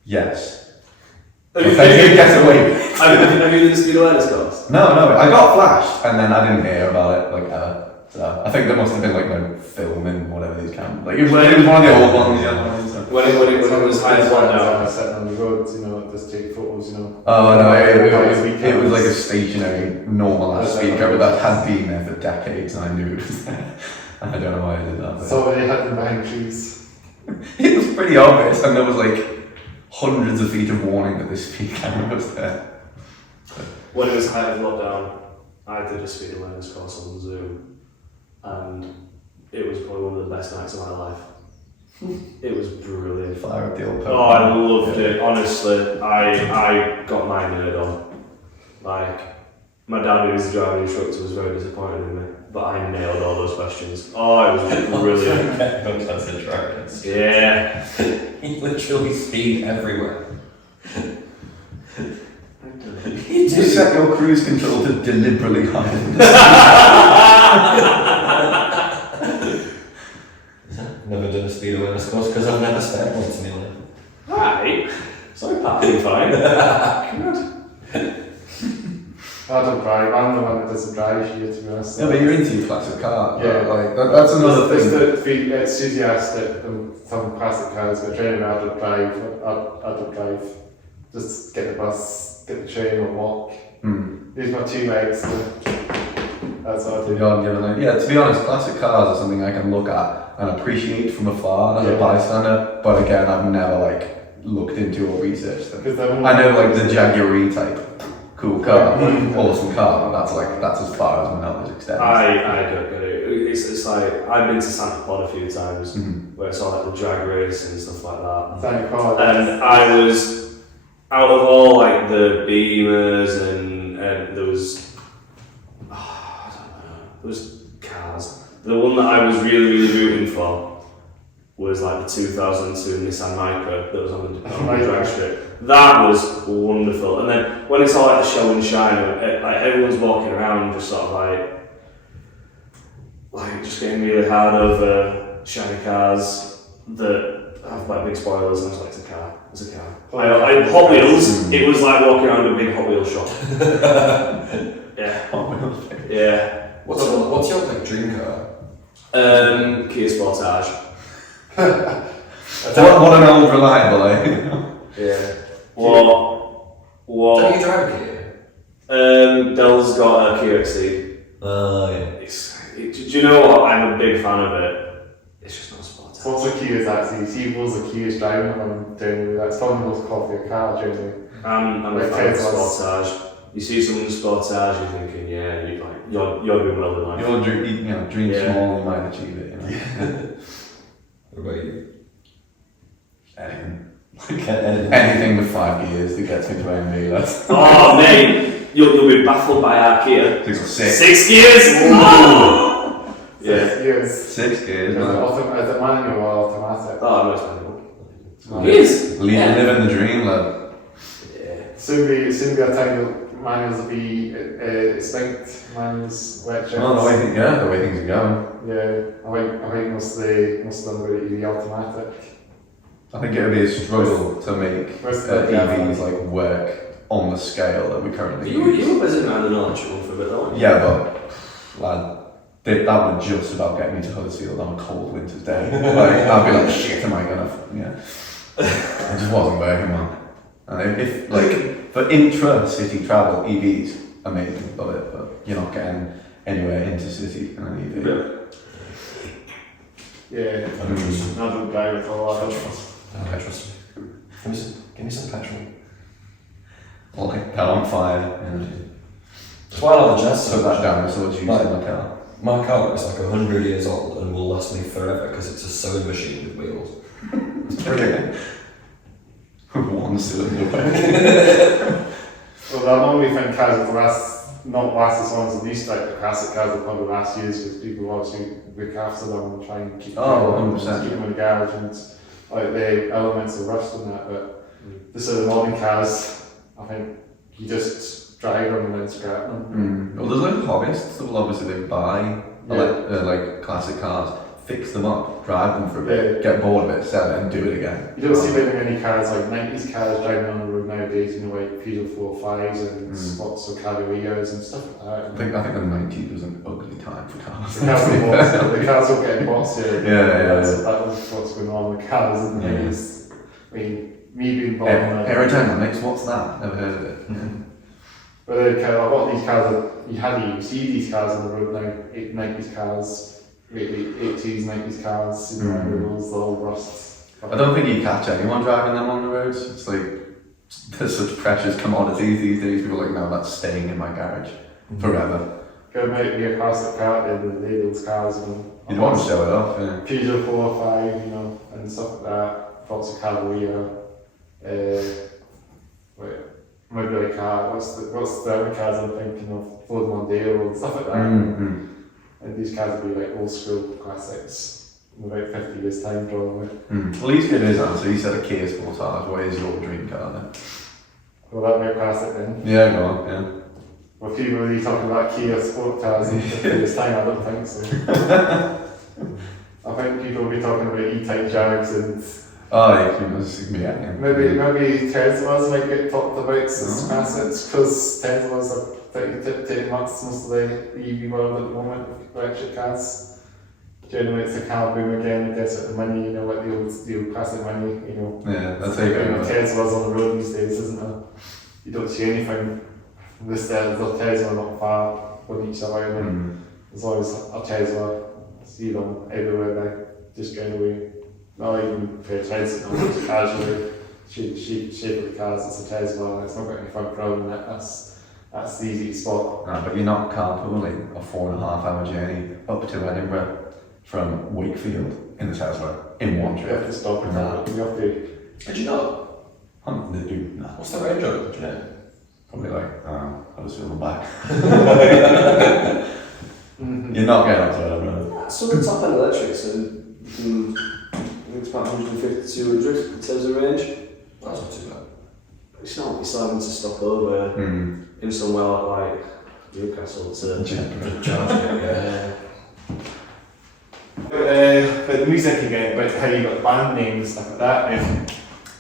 Yes. Have you Get away. have you done the speed awareness course? No, I got flashed and then I didn't hear about it ever. So I think there must have been filming whatever these cameras. It was one of the old ones. When it was high as one now. Sitting on the road, just take photos, Oh no, it was like a stationary, normal ass speed camera that had been there for decades and I knew it was there. I don't know why I did that. But So they had them behind trees. it was pretty obvious and there was hundreds of feet of warning that this speed camera was there. When it was height of lockdown, I did a speed awareness course on Zoom. And it was probably one of the best nights of my life. It was brilliant. Fire up the old Oh, I loved it. Honestly, I got my nerd on. My dad, who was the driving instructor, was very disappointed in me, but I nailed all those questions. Oh, it was brilliant. That's a dragons. Yeah. You literally speed everywhere. You set your cruise control to deliberately high. Never done a speed awareness course because I've never spent one to me. Hi. Sorry. Absolutely fine. I don't drive. I'm the one that doesn't drive here, to be honest. Yeah, but you're into your classic car. Yeah. Like, that's another thing. It's enthusiastic and some classic cars, but generally I don't drive. I don't drive. Just get the bus, get the train or walk. Use my 2 legs. That's what I do. Yeah, to be honest, classic cars are something I can look at and appreciate from afar as a bystander, but again, I've never like looked into or researched them. I know like the Jaguar type. Cool car, awesome car. That's as far as my knowledge extends. I don't get it. It's like I've been to Santa Pod a few times where I saw like the drag race and stuff like that. Santa Pod. And I was out of all like the Beamers and there was I don't know. There was cars. The one that I was really rooting for was like the 2002 Nissan Micra that was on the drag strip. That was wonderful. And then when it's all like the show and shine, like everyone's walking around just sort of like just getting really hard over shiny cars that have like big spoilers, and I was like, it's a car. Hot Wheels. It was like walking around a big Hot Wheels shop. Yeah. Hot Wheels. Yeah. What's your like dream car? Kia Sportage. What an old reliable, eh? Yeah. What? Don't you drive a Kia? Dell's got a Kia Exceed. Do you know what? I'm a big fan of it. It's just not a Sportage. What's a Kia's actually? See, what's a Kia's driving on generally? That's probably the most coffee a car generally. I'm a fan of Sportage. You see someone in Sportage, you're thinking, yeah, you're doing well in life. Your dream small, you might achieve it. What about you? Anything with 5 gears that gets me to MV, that's Oh, mate, you'll be baffled by our Kia. 6 gears? Oh! Yeah. 6 years. 6 gears, Is it manual or automatic? Oh, no, it's manual. It is? Living the dream, lad. Yeah. Soon be a time that manuals will be extinct. Manuals, electrics. Oh, the way things are going. Yeah, I think most of them will be automatic. I think it would be a struggle to make EVs like work on the scale that we currently use. You were busy man an electric one for a bit, though. Yeah, but lad, that would just about get me to Huddersfield on a cold winter's day. Like, I'd be like, shit, am I gonna? Yeah, it just wasn't working, man. And if like for intra-city travel, EVs amazing, love it, but you're not getting anywhere intercity in an EV. Yeah, I don't drive at all. I Trust me. Give me some petrol. Or like hell on fire. That's why I like the Jazz So that dinosaurs using Like- the car. My car is like 100 years old and will last me forever because it's a sewing machine with wheels. It's brilliant. One cylinder work. Well, I normally think cars will not last as long as these like the classic cars will probably last years because people obviously look after them and try and keep them 100%. keep them in the garage and like the elements of rust and that. But the sort of modern cars, I think you just drive them and then scrap them. Well, there's loads of hobbyists that will obviously buy like classic cars, fix them up, drive them for a bit, get bored of it, sell it, and do it again. You don't see very many cars like 90s cars driving on the road nowadays, you know, like Peugeot 405s and lots of Cabrios and stuff like that. I think the 90s was an ugly time for cars. The cars will get bossier. Yeah. That was what's going on with cars in the days. I mean, me being born Aerodynamics, what's that? Never heard of it. But a lot of these cars, you see these cars on the road now, 90s cars, maybe 80s, 90s cars, you know, the old rust. I don't think you catch anyone driving them on the roads. It's like, there's such precious commodities these days. People are like, no, that's staying in my garage forever. It might be a classic car at the end of the day, those cars. You'd want to show it off, yeah. Peugeot 405, you know, and stuff like that. Lots of Cavalier. Maybe a car. What's the other cars I'm thinking of? Ford Mondeo and stuff like that. And these cars would be like old school classics in about 50 years time, probably. Well, he's good his answer. He said a Kia Sportage. What is your dream car then? Well, that'd be a classic then. Yeah, go on, yeah. Well, people really talking about Kia Sportage in 50 years time, I don't think so. I think people will be talking about E-Type Jags and Oh, yeah. Maybe Teslas might get talked about as assets because Teslas are taking most of the EV world at the moment with electric cars. Generally, it's a car boom again. Guess with the money, you know, what the old classic money, you know. Yeah, that's how you Teslas on the road these days, isn't there? You don't see anything. There's Tesla not far from each other, and there's always a Tesla. See them everywhere now, just going away. Not even for transit, just casually. Shape of the cars, it's a Tesla, it's not got any front row in it, that's the easy spot. Nah, but you're not carpooling a 4.5 hour journey up to Edinburgh from Wakefield in the Tesla in one You have trip. to stop and you have to. Did you not? They do. Nah. What's the range on it? Do you know? Probably like, I'll just feel them back. You're not getting up to Edinburgh. Some of the top end electrics and it's about 150 to 200 in terms of range. That's not too bad. It's not, it's having to stop over in somewhere like Newcastle to Charge it, yeah. But the music again, but how you got band names and stuff like that.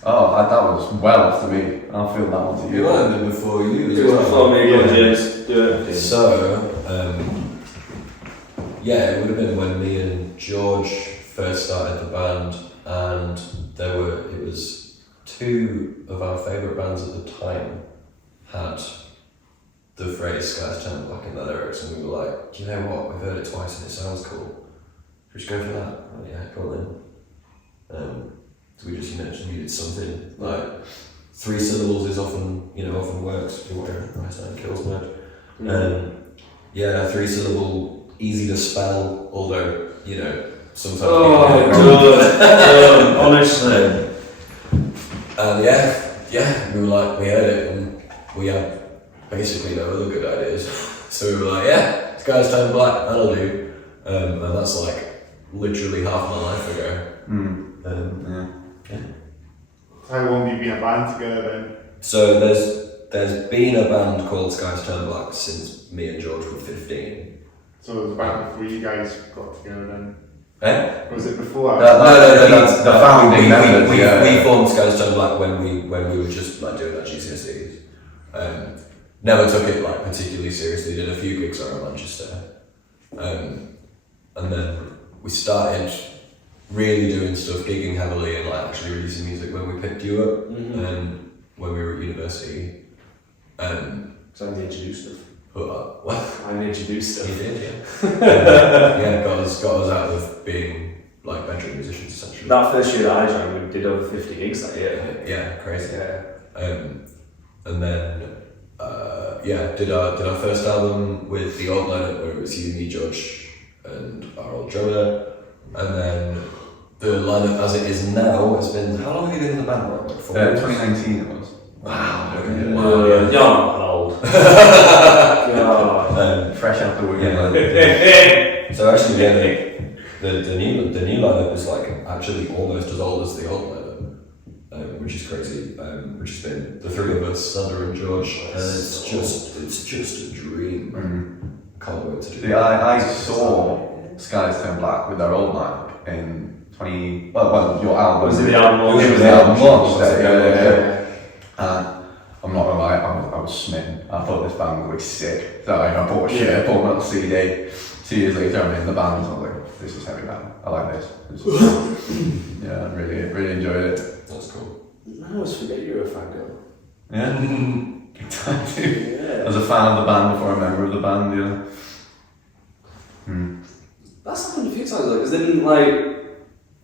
Oh, that was well off to me. I'll feel that one to You you. learned it before you as do it well. before me, Yeah. James. Do it. So, yeah, it would have been when me and George first started the band, and it was two of our favourite bands at the time had the phrase "Skies Turn Black" in their lyrics, and we were like, do you know what? We've heard it twice and it sounds cool. Should we just go for that? Oh, yeah, go on then. So we just needed something like 3 syllables is often works. You want nice and kills much. Yeah, 3 syllable, easy to spell, although sometimes. Honestly. And we were like, we heard it and we had basically no other good ideas. So we were like, yeah, Skies Turn Black, that'll do. And that's like literally half my life ago. How long have you been a band together then? So there's been a band called Skies Turn Black since me and George were 15. So it was back before you guys got together then? Eh? Or was it before? No, that's the founding members. We formed Skies Turn Black when we were just like doing our GCSEs. Never took it like particularly seriously. Did a few gigs around Manchester, and then we started really doing stuff, gigging heavily, and like actually releasing music when we picked you up, when we were at university. So I need to do stuff. What? I need to do stuff. You did, yeah. Got us out of being like bedroom musicians essentially. That first year that I joined, we did over 50 gigs that year. Yeah, crazy. Yeah. And then did our first album with the old lineup where it was you, me, George, and our old drummer, and then the lineup as it is now has been. How long have you been in the band? Like 4 years? 2019 it was. Wow. Okay. You're not old. Fresh out the weekend. Yeah. So actually, the new lineup is like actually almost as old as the old lineup, which is crazy. Which has been the 3 of us, Sander and George, and it's just a dream. Can't wait to do. See, I saw Skies Turn Black with their old lineup in 20. Well, your album. Was it the album launch? It was the album launch. Yeah. I'm not gonna lie, I was smitten. I thought this band was like sick. So I bought a shirt, bought a little CD. 2 years later, I'm in the band, and I was like, this is heavy metal. I like this. Yeah, I really enjoyed it. That's cool. I always forget you were a fan girl. Yeah. I was a fan of the band before a member of the band, That's happened a few times though, because didn't like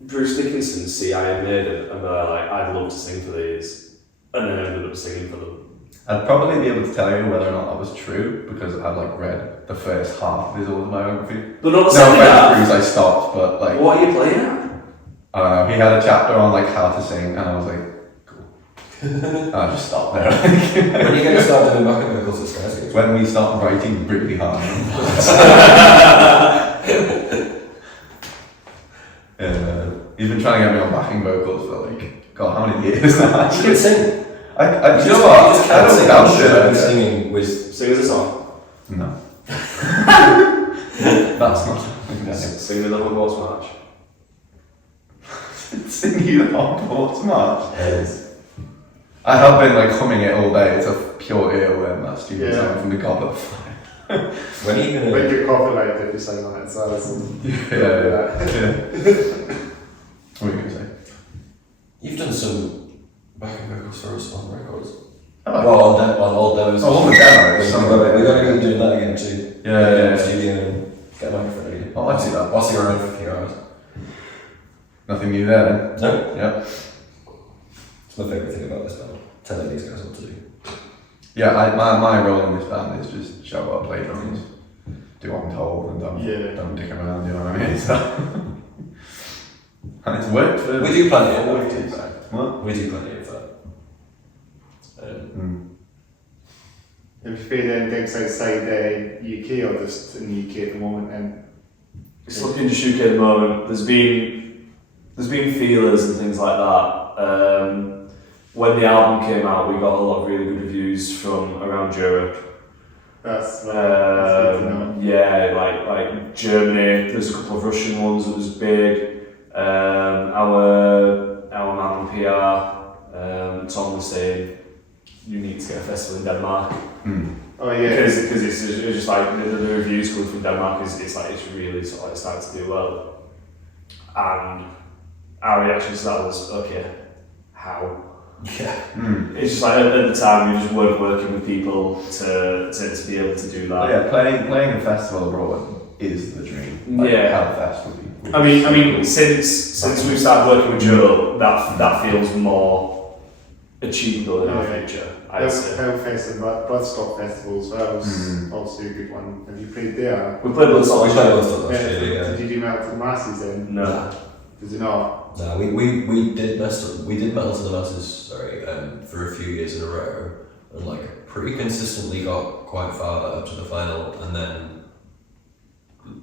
Bruce Dickinson see Iron Maiden and they're like, I'd love to sing for these, and then ended up singing for them. I'd probably be able to tell you whether or not that was true because I'd like read the first half of his autobiography. But not No saying that. offense, Bruce, I stopped, but like What are you playing at? I don't know. He had a chapter on like how to sing, and I was like, cool. And I just stopped there. When are you going to start doing backup vocals at Skies Gigs? When we start writing really hard. He's been trying to get me on backing vocals for like, God, how many years now? You can sing. You know what? You just I don't can't doubt sing. I'm it. singing with. Sing us a song. No. That's not something that Sing me the Hogwarts March. sing you the Hogwarts March. I have been like humming it all day. It's a pure earworm, that stupid song from the Goblet of Fire. When are you gonna? Like your copyright if you sing on it, so Yeah. What are you gonna say? You've done some backing vocals for us on records. Oh, Well, on old demos. all the demos. We gotta go doing that again too. Yeah. Studio and get a microphone again. Oh, I'd see that. I'll see you around for a few hours. Nothing new there then? No. Yeah. It's my favourite thing about this band. Telling these guys what to do. Yeah, my role in this band is just show up, play drums, do what I'm told, and don't dick around, you know what I mean? So, and it's worked for... We do plenty of 4 that. years. What? We do plenty of that. Have you played any gigs outside the UK or just in the UK at the moment? And It's looking just UK at the moment. There's been feelers and things like that. When the album came out, we got a lot of really good reviews from around Europe. that's good to know. Yeah, like Germany. There's a couple of Russian ones that was big. Our man on PR, Tom was saying, you need to get a festival in Denmark. Oh yeah. Because it's just like the reviews coming from Denmark it's really sort of like starting to do well. And our reaction to that was, okay, how? Yeah. It's just like at the time we just weren't working with people to be able to do that. But yeah, playing a festival abroad is the dream. Like, Yeah. Hellfest would be... I mean, since we've started working with Joe, that feels more achievable in the future. I'd say. Hellfest and Bloodstock Festival as well was also a good one. Have you played there? We played Bloodstock. We played Bloodstock last Yeah, year, yeah. Did you do Metal to the Masses then? No. Did you not? No, we did Metal to the Masses, for a few years in a row, and like pretty consistently got quite far up to the final, and then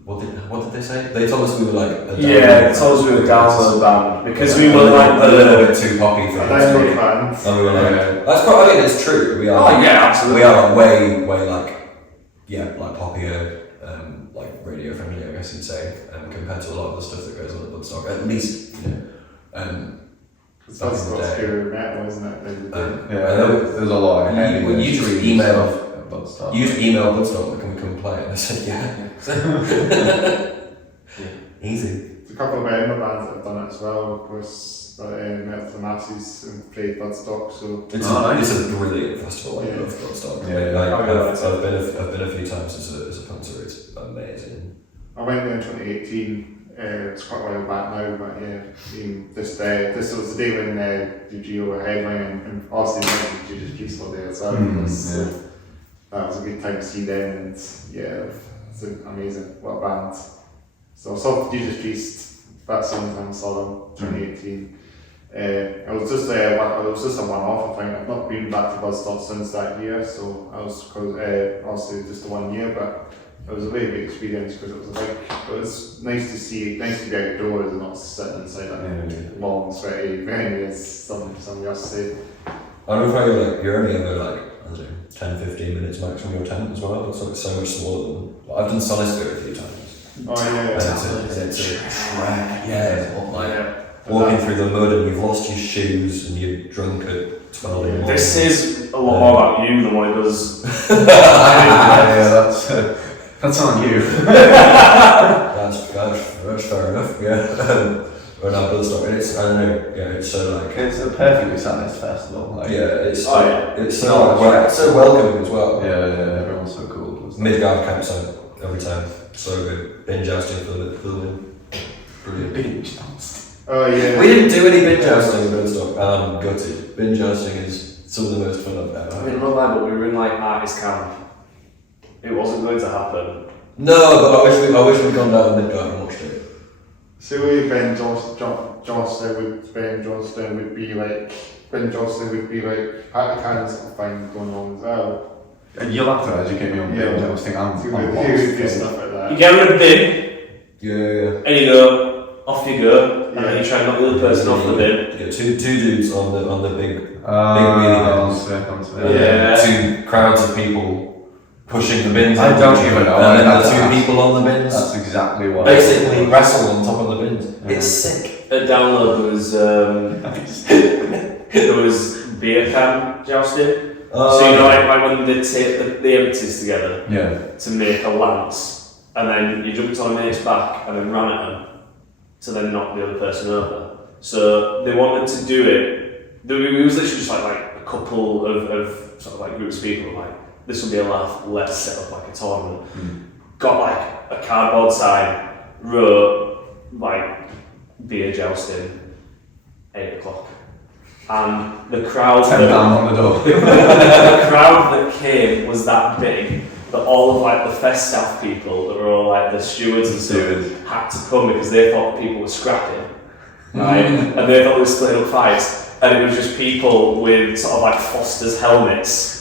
what did they say? They told us we were like a They told us we were a download band because we were like a little bit too poppy for That's us. good fans. And we were like, that's probably, I mean, it's true. We are. Oh yeah, absolutely. We are like way like poppier, like radio friendly, I guess you'd say, compared to a lot of the stuff that goes on at Bloodstock. At least, It's Bloodstock's pure metal, isn't it? there's a lot of heavy... You just extreme email- stuff at Bloodstock. You just email Bloodstock that can we come play, and I said easy. There's a couple of Edinburgh bands that have done it as well, of course, Metal to the Masses and played Bloodstock, so... It's a brilliant festival. I Yeah. love Bloodstock. Yeah. I've been a few times as a punter. It's amazing. I went there in 2018. It's quite a while back now, but yeah, this was the day when DGO were headlining, and Austin went to Judas Priest all day as well. That was a good time to see them, and yeah, it's amazing. What a band! So I saw Judas Priest that same time I saw them 2018. It was just a one-off. I think I've not been back to Bloodstock since that year, so I was obviously just the 1 year, but. It was a very big experience because it was nice to see, nice to be outdoors and not sitting inside a long, sweaty venue, as some else say. I don't know if you're only ever like, I don't know, 10-15 minutes max from your tent as well. It's like so much smaller than. I've done Solisphere a few times. Oh yeah. And it's a trek. Yeah, it's all like walking through the mud and you've lost your shoes and you're drunk at 12 in the morning. This is a lot more about you than what it does. That's on you. That's fair enough, yeah. When I Bloodstock, and it's, I don't know, yeah, it's so like... It's a perfectly sized festival. Like, it's so so welcoming as well. Yeah, everyone's so cool. Midgard campsite every time, so good. Binge jousting for the win. Brilliant. Binge jousting. Oh yeah. We didn't do any binge jousting in Bloodstock, and I'm gutted. Binge jousting is some of the most fun I've ever I had. mean, I'm not lying, but we were in like artist camp. It wasn't going to happen. No, but I wish we'd gone down to Midgard and watched it. So Ben Johnston would be like Pat Cann's sort of thing going on as well. And you'll have to educate me on binge jousting. He would do stuff like that. You get rid of bin, Yeah. and you go, off you go, and then you try and knock the other person off the bin. You get two dudes on the big wheelie bins. Yeah. Two crowds of people pushing the bins. I don't even know. And then the two people on the bins That's exactly what. basically wrestle on top of the bins. wins. It's sick. At Download there was beer can jousting. So you know, like when they take the empties together to make a lance, and then you jumped on a mate's back and then ran at them to then knock the other person over. So they wanted to do it. It was literally just like a couple of sort of like groups of people like, this will be a laugh, let's set up like a tournament. Got like a cardboard sign, wrote like beer jousting, 8 o'clock. And the crowd £10 on the door. the crowd that came was that big that all of like the fest staff people that were all like the stewards and stuff had to come because they thought people were scrapping. Right? And they thought they were splitting up fights. And it was just people with sort of like Foster's helmets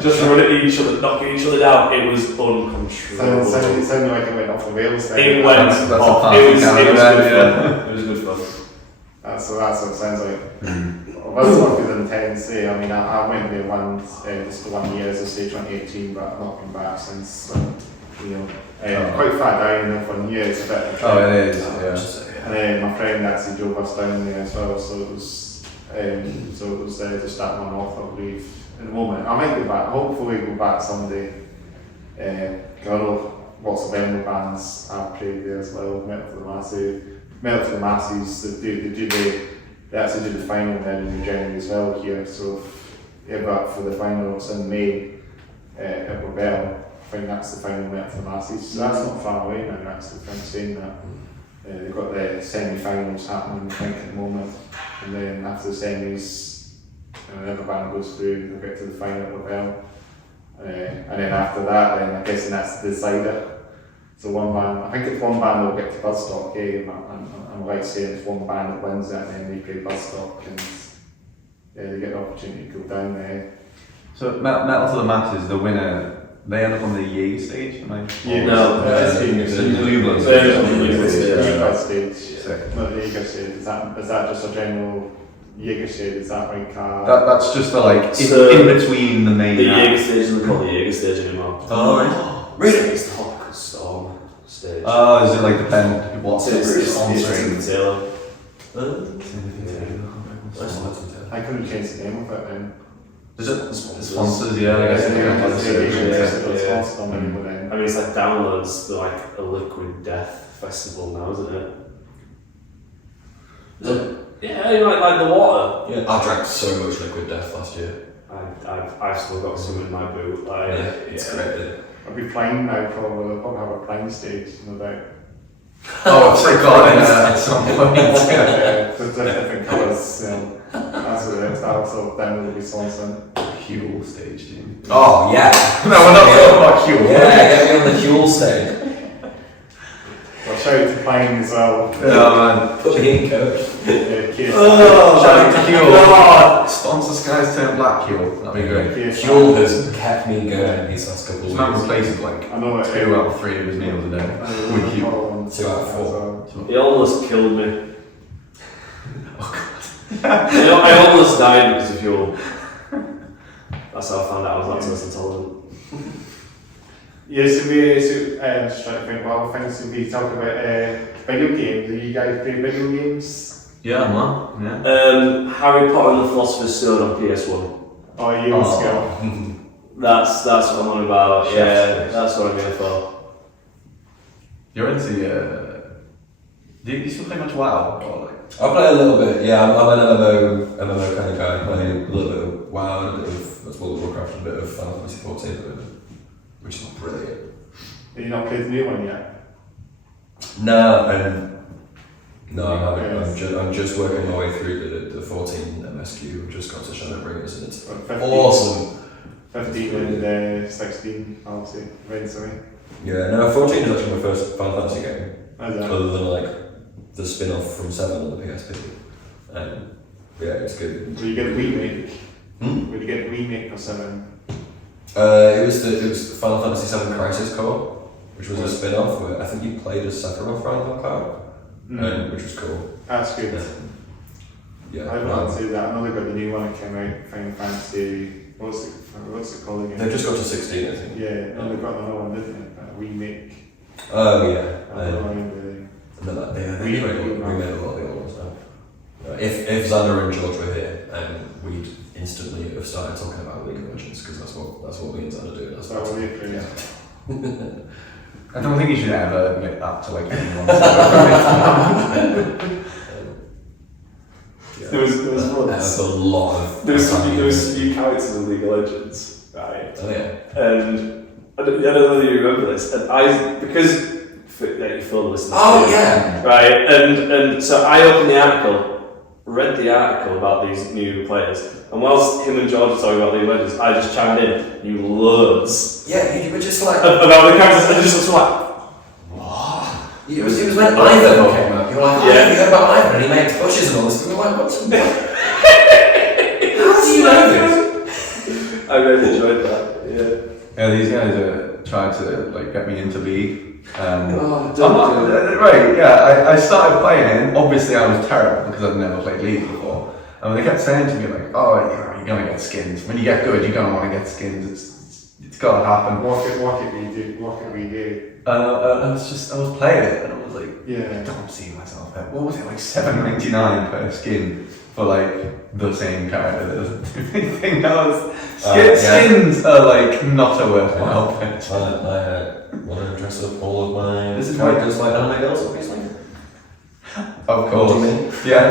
just running at each other, knocking each other down. It was uncontrollable. It sounded like it went off the rails then. It went off. It was good fun. It was good fun. That's what it sounds like. This work is intense. I mean, I went there just 1 year as a stage 2018, but I've not been back since. Quite far down for 1 year. It's a bit of a trip. Oh, it is. Yeah. And then my friend actually drove us down there as well, so it was just that one off, I believe. At the moment, I might go back. Hopefully, go back someday. I know lots of Emily bands I've played there as well. Metal to the Masses. They actually do the final then in January as well here. So but for the final it's in May at Rebel. I think that's the final Metal to the Masses. So that's not far away now. Actually, if I'm saying that. They've got the semi-finals happening, I think, at the moment, and then after the semis, another band goes through, they'll get to the final at Rebel, and then after that, then I guess that's the decider. So I think it's one band will get to Buzzstock, I'm right saying it's one band that wins it, and then they play Buzzstock, and they get the opportunity to go down there. So Metal to the Masses, the winner, they end up on the Yee stage, am I? No, that's the Lublin stage. Not the Jaeger stage. Is that just a general Jaeger stage? Is that like that's just in between the main. The Jaeger stage isn't called the Jaeger stage anymore. Oh, right. Really? It's the Hawk Storm stage. Oh, is it like depend what's It's sponsoring? Taylor. I couldn't change the name of it then. Is it sponsors? Yeah, I guess. I mean, it's like Downloads, they're like a Liquid Death festival now, isn't it? Is it? Yeah, like the water. Yeah. I drank so much Liquid Death last year. I've still got some in my boot. It's great. I'll be playing now probably. I'll probably have a playing stage, no doubt. Oh, I forgot at some point. Just different colours. That's what it is. That also then will be something. Huel stage, team. Oh yeah. No, we're not talking about Huel. Yeah, get me on the Huel stage. Well, shout out to playing as well. Yeah, man. Put me in, coach. Shout out to Huel. Sponsor Skies Turn Black Huel. That'd be great. Huel has kept me going these last couple of This weeks. man replaces like I know it. 2 out of 3 of his meals a day with Huel. 2 out of 4. He almost killed me. I almost died because of fuel. That's how I found out I was lactose intolerant. Just trying to think what other things we talk about. Video games. Do you guys play video games? Yeah, man. Yeah. Harry Potter and the Philosopher's Stone on PS1. Oh, you skill. That's what I'm on about. Chef's Yeah, kiss. that's what I'm here for. You're into. Do you still play much WoW? Or like? I play a little bit, yeah. I'm an MMO kind of guy. I play a little bit of WoW and a bit of World of Warcraft and a bit of Final Fantasy 14, which is brilliant. Have you not played the new one yet? No, I haven't. I'm just working my way through the 14 MSQ. I've just got to Shadowbringers and it's 15, awesome. 15 and 16, obviously, eventually. Yeah, no, 14 is actually my first Final Fantasy game. How's that? Other than like the spin-off from 7 on the PSP. Yeah, it's good. Will you get a remake? Hmm? Will you get a remake or something? It was Final Fantasy 7 Crisis Core, which was a spin-off where I think you played as Sephiroth around that cloud, which was cool. That's good. Yeah. I want to say that. I know they've got the new one that came out, Final Fantasy. What's it called again? They've just got to 16, I think. Yeah, no, they've got another one, didn't they? A remake. Oh yeah. I don't remember the name. And they're like, they remade a lot of the old ones now. If Xander and George were here, we'd instantly have started talking about League of Legends, because that's what me and Xander do. That's what we do. Yeah. I don't think you should ever admit that to like anyone. There was once. A lot of. There was some new characters in League of Legends, right? Oh yeah. And I don't know if you remember this. And because you full listeners. Oh yeah. Right, and so I opened the article, read the article about these new players, and whilst him and George were talking about League of Legends, I just chimed in, knew loads. Yeah, you were just like about the characters, and just was like, what? It was when Ivan came up. You were like, yeah, you heard about Ivan, and he made pushes and all this. And we were like, what's how do you know this? I really enjoyed that. Yeah, these guys are trying to like get me into League. I started playing it, and obviously I was terrible because I'd never played League before. And they kept saying to me like, "Oh, you're gonna get skins. When you get good, you're gonna want to get skins. It's gotta happen." What can we do? I was playing it, and I was like, yeah, I don't see myself. What was it, like $7.99 per skin for like the same character that doesn't do anything else? Skins are like not a worthwhile purchase. I want to dress up all of my This is characters like anime girls, obviously. Of course. What do you mean? Yeah.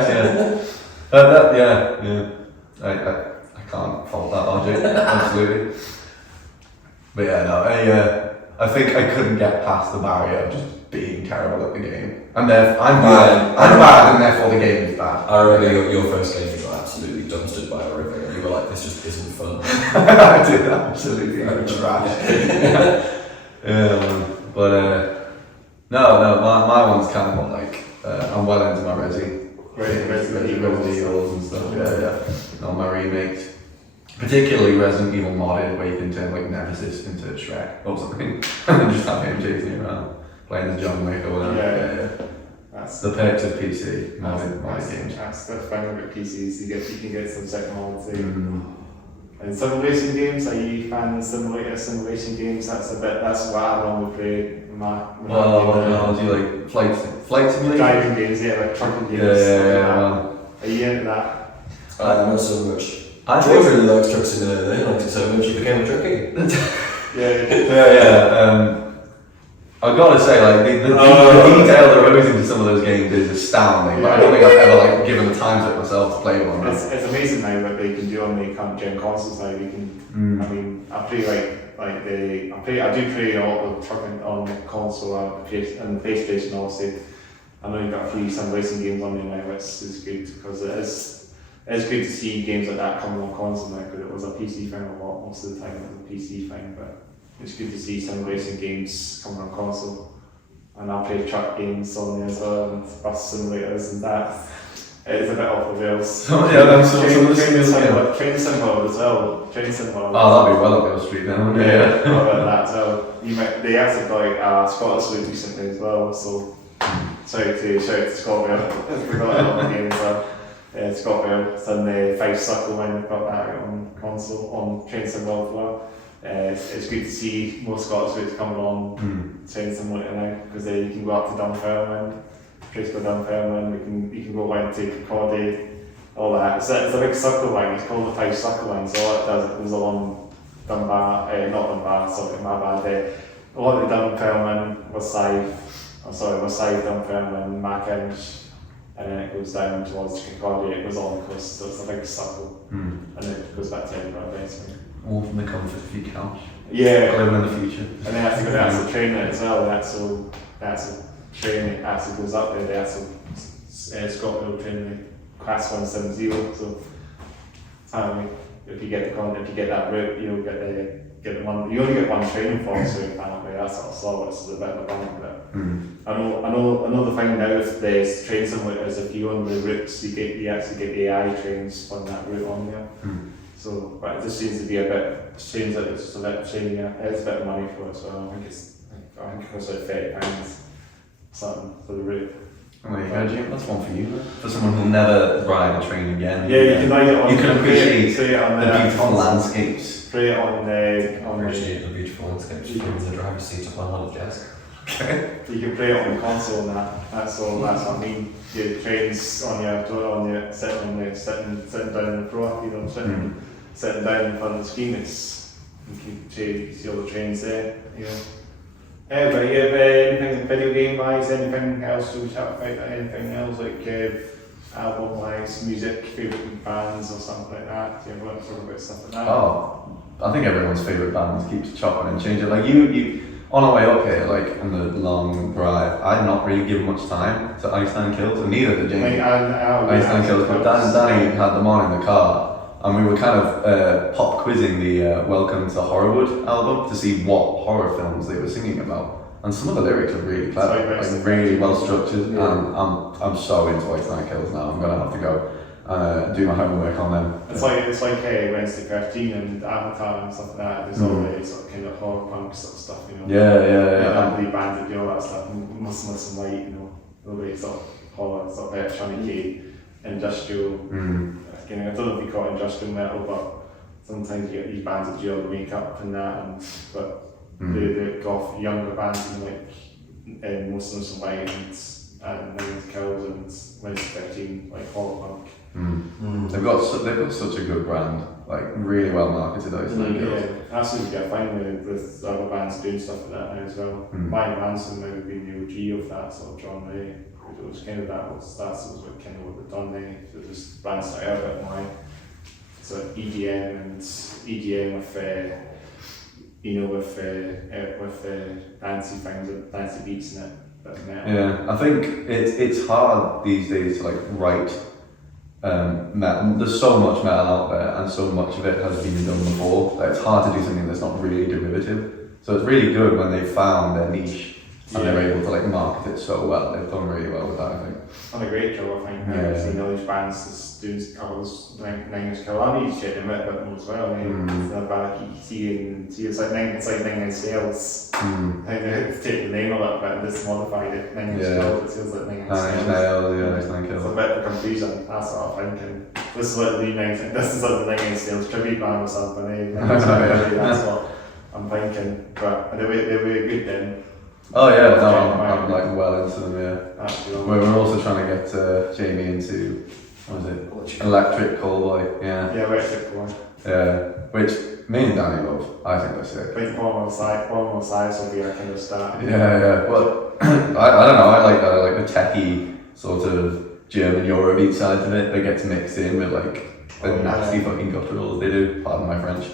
I can't fault that logic, absolutely. But yeah, no, I think I couldn't get past the barrier of just being terrible at the game. And I'm bad, and therefore the game is bad. I remember your first game, you were absolutely dumpstered by everything. You were like, this just isn't fun. I did, absolutely. I'm trash. But my one's kind of like, I'm well into my Resident Evils and stuff. Yeah. On my remakes. Particularly Resident Evil modded, where you can turn like Nemesis into Shrek or something, and then just have him chasing you around, playing as John Wick or whatever. Yeah. That's the perks of PC modded games. That's the thing about PCs. You can get some technology. And simulation games, are you fans of simulation games? That's what I normally play. Do you like flight simulation? Driving games, like trucking games. Yeah. Are you into that? Not so much. I really liked trucks in there. They liked it so much you became a truckie. I've got to say, like the detail that goes into some of those games is astounding. But I don't think I've ever like given the time to myself to play one. It's amazing now what they can do on the current gen consoles now. You can, I mean, I play I do play a lot of trucking on the console and the PlayStation. Obviously, I know you've got a few sim racing games on there now, which is good because it's good to see games like that coming on console now, because it was a PC thing a lot most of the time. It was a PC thing, but it's good to see some racing games coming on console. And I play truck games on there as well, and bus simulators and that. It's a bit off the rails. Train simulator as well. Train simulator. Oh, that'd be well up your street then, wouldn't it? Yeah, about that as well. They actually got like Scottish League recently as well, so shout out to Scott Bell. I forgot about the game as well. Scott Bell's done the 5 Circle when they've got that on console, on Train Simulator as well. It's good to see more Scottish Leagues coming on Train Simulator now, because you can go up to Dunfermline, Trace by Dunfermline, you can go down to Kirkcaldy, all that. It's a big circle line, it's called the 5 Circle line, so all it does, it goes along a lot of the Dunfermline, Scythe, Dunfermline, Mackinge, and then it goes down towards Kirkcaldy, it goes on the coast, so it's a big circle, and then it goes back to Edinburgh basically. All from the comfort of your couch. Yeah. Living in the future. And then the actual train it as well, the actual train it actually goes up there, the actual Scotland train, the class 170, so if you get that route, you'll get the one, you only get one training for, so apparently that's what I saw, which is a bit of a bummer, but I know the thing now with the train simulators, if you own the routes, you actually get the AI trains on that route on there. So, but it just seems to be a bit strange that it's just a bit shady. It's a bit of money for it, so I think it was like £30 something for the route. Oh, there you go, Jim. That's one for you. For someone who'll never ride a train again. Yeah, you can ride it on. You can appreciate the beautiful landscapes. Play it on appreciate the beautiful landscapes from the driver's seat of my Honda Jazz. You can play it on the console and that's what I mean. Your trains on your sitting down in the Pro, you know, sitting down in front of the screen, you can see all the trains there, you know. But you have anything video game wise, anything else to chat about, anything else like album wise, music, favourite bands or something like that? Do you want to talk about stuff like that? Oh, I think everyone's favourite band keeps chopping and changing. Like you on our way up here, like on the long drive, I'd not really given much time to Einstein Kills, and neither did Jamie. Einstein Kills, but Danny had them on in the car, and we were kind of pop quizzing the Welcome to Horrorwood album to see what horror films they were singing about. And some of the lyrics are really clever, like really well structured, and I'm so into Einstein Kills now. I'm gonna have to go and do my homework on them. It's like Wednesday 13 and Avatar and stuff like that. There's all the sort of kind of horror punk sort of stuff, you know. Yeah. Really banded, you know, all that stuff. Muslim Light, you know, really sort of horror, sort of electronic, industrial. You know, I don't know if you call it industrial metal, but sometimes you get these bands that do all the makeup and that, but the goth younger bands like Muslim Light and Nine Kills and Wednesday 13, like horror punk. They've got such a good brand, like really well marketed. Yeah, absolutely. I find with other bands doing stuff like that now as well. My Manson might have been the OG of that sort of genre. It was kind of that's what kind of what they've done there. So just bands that I have it now. So EDM with you know with dancey things, dancey beats in it. Yeah, I think it's hard these days to like write metal. There's so much metal out there, and so much of it has been done before that it's hard to do something that's not really derivative. So it's really good when they found their niche and they're able to like market it so well. They've done really well with that, I think. Done a great job, I think. I've seen all these bands just doing covers, Nine Inch Nails, check them out a bit more as well. It's not bad. You can see it's like Nine Inch Nails. I think they take the name a little bit and just modified it. Nine Inch Nails, it feels like Nine Inch Nails. It's a bit of confusion. That's what I'm thinking. This is like the Nine Inch Nails tribute band or something. That's what I'm thinking. But they were good then. Oh yeah, no, I'm like well into them, yeah. We're also trying to get Jamie into, what is it? Electric Callboy, yeah. Yeah, Electric Callboy. Yeah, which me and Danny love. I think that's sick. I think one more size will be our kind of start. Yeah. Well, I don't know, I like the techie sort of German Eurobeat side of it that gets mixed in with like the nasty fucking gutturals they do, pardon my French.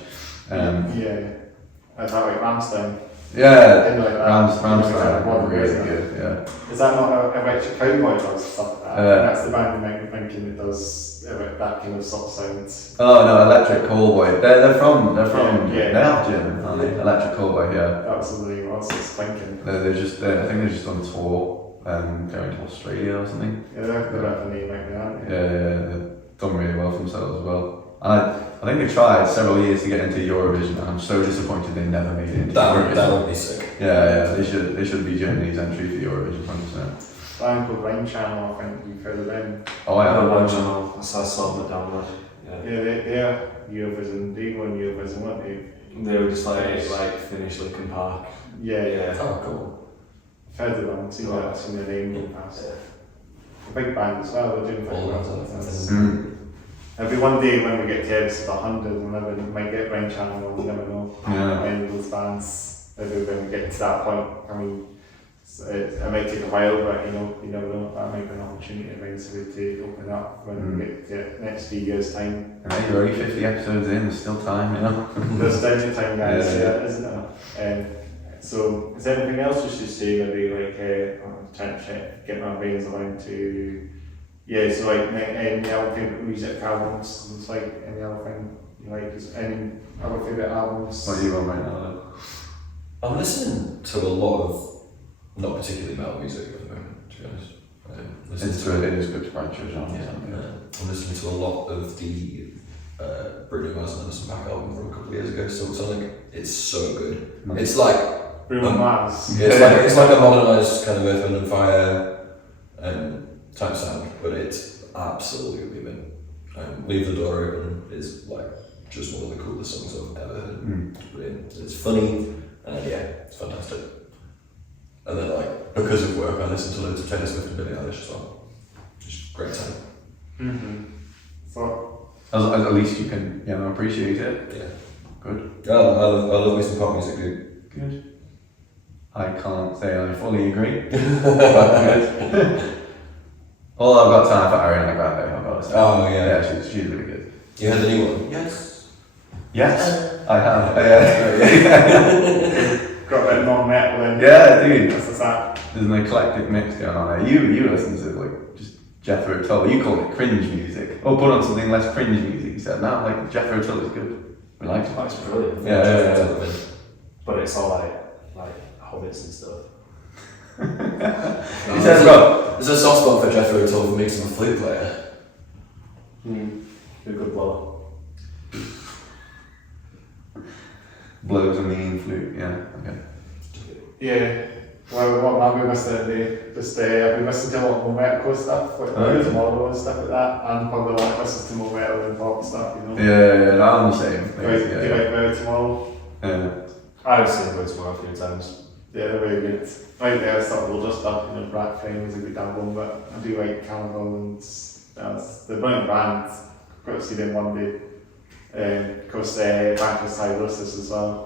That's how like Rammstein. Yeah, like Rammstein, really good, yeah. Is that not Electric Cowboy does stuff like that? That's the band you might be thinking that does that kind of sort of sound. Oh no, Electric Callboy. They're from they are German, aren't they? Electric Callboy, yeah. That was the name I was just thinking. I think they're just on tour, going to Australia or something. Yeah, they're a bit of a name right now, aren't they? Yeah, they've done really well for themselves as well. And I think they tried several years to get into Eurovision, and I'm so disappointed they never made it into Eurovision. That would be sick. Yeah, they should be Germany's entry for Eurovision, 100%. Band called Rain Channel, I think you've heard of them. Oh, I haven't Rain Channel. I saw them download. Yeah, they're Eurovision. They won Eurovision, weren't they? They were just like Finnish Linkin Park. Yeah. Oh, cool. I've heard of them. Seen their name in the past. A big band as well. They're doing All very that well. Maybe one day when we get to episode 100, we might get Rain Channel, we never know. Any of those bands, maybe when we get to that point, I mean, it might take a while, but you never know. That might be an opportunity eventually to open up when we get to next few years' time. And you're only 50 episodes in, there's still time, you know. There's plenty of time, guys, isn't there? So, is there anything else you should say? Maybe like, I'm trying to get my brains around to. Yeah, so like any other favourite music albums, it's like any other thing you like, is any other favourite albums? What are you on right now? I'm listening to a lot of not particularly metal music at the moment, to be honest. It is good to branch your genre. I'm listening to a lot of the Bruno Mars and Anderson .Paak album from a couple of years ago, Silver Sonic. It's so good. It's like Bruno Mars. It's like a modernised kind of Earth, Wind and Fire type sound, but it's absolutely mint. Leave the Door Open is like just one of the coolest songs I've ever heard. Brilliant. It's funny, and it's fantastic. And then like, because of work, I listen to loads of Taylor Swift and Billie Eilish as well. Just great time. Mm-hmm. So, At least you can, appreciate it. Yeah. Good. Yeah, I love me some pop music, dude. Good. I can't say I fully agree. But good. All I've got time for Ariana Grande, I've got to say. Oh, yeah. Yeah, she's really good. You heard the new one? Yes. Yes, I have. Yeah. got a bit more metal in. Yeah, dude. What's that? There's an eclectic mix going on there. You listen to like just Jethro Tull. You call it cringe music. Or put on something less cringe music. You said no, like Jethro Tull is good. We like it. That's brilliant. Yeah. But it's all like hobbits and stuff. He says, bro, there's a soft spot for Jethro Tull for mixing a flute player. Be a good blower. Blows a mean flute. Yeah. Okay. Yeah. Well, what have we listened to? Just I've been listening to a lot more metal stuff, like Tomorrow and stuff like that, and probably like listen to more metal and pop stuff, Yeah, I'm the same. Do you like Tomorrow? Yeah. I've seen Go Tomorrow a few times. Yeah, they're very good. Right there, it's not older stuff, Black Flame is a good album, but I do like Cannibal and they're brilliant bands. Got to see them one day. Of course, Bankless Hylosis as well.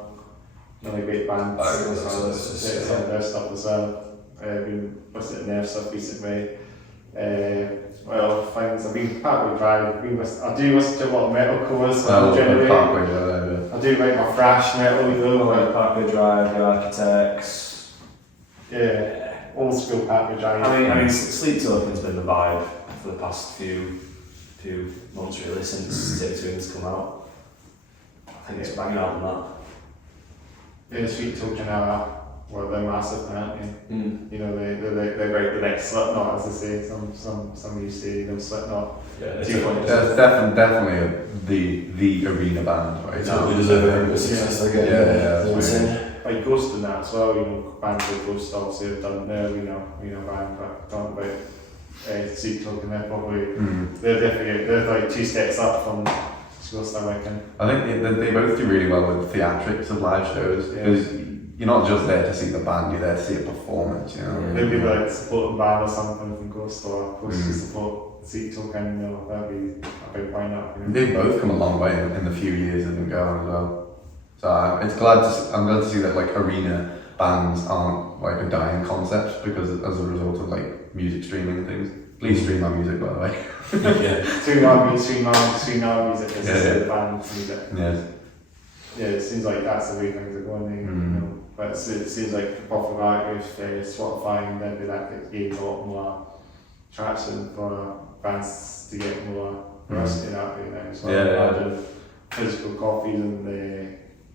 Really great bands. Some of their stuff as well. I've been listening to their stuff recently. Well, things. I've been Parkway Drive. I do listen to a lot of metalcore as well. Generally, Parkway Drive. I do like my thrash metal, Like Parkway Drive, the Architects. Yeah, old school Parkway Drive. I mean, Sleep Token's been the vibe for the past few months really since Take Twins come out. I think it's banging out on that. Yeah, Sweet Token are they're massive, aren't they? They're like the next Slipknot, as they say. Some you say Slipknot. Yeah, That's definitely the arena band, right? Totally deserve it. Success they get. Yeah. Insane. Like Ghost and that as well, bands like Ghost obviously have done their band, but talking about Sweet Token, they're probably they're like 2 steps up from Ghost, I reckon. I think they both do really well with theatrics of live shows because you're not just there to see the band, you're there to see a performance, Maybe like supporting band or something from Ghost or Ghost to support Sweet Token, that'd be a big why not. They've both come a long way in the few years they've been going as well. So I'm glad to see that like arena bands aren't like a dying concept because as a result of like music streaming and things. Please stream our music, by the way. Stream our music is the band's music. Yes. Yeah, it seems like that's the way things are going. But it seems like popular with Spotify and then that gains a lot more traction for bands to get more publicity out there now. So physical copies and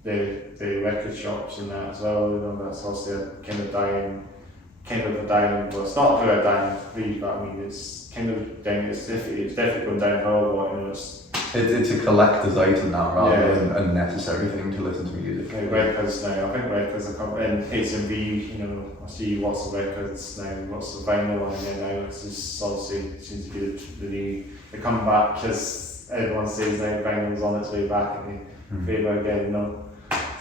the record shops and that as well. That's also kind of dying, but it's not really a dying breed, but I mean it's kind of dying. It's definitely going downhill. But it's a collector's item now rather than a necessary thing to listen to music. Like records now, I think records are coming in HMV, I see lots of records now, lots of vinyl on there now. It's just obviously seems to be the new. They come back because everyone says now vinyl's on its way back in favour again,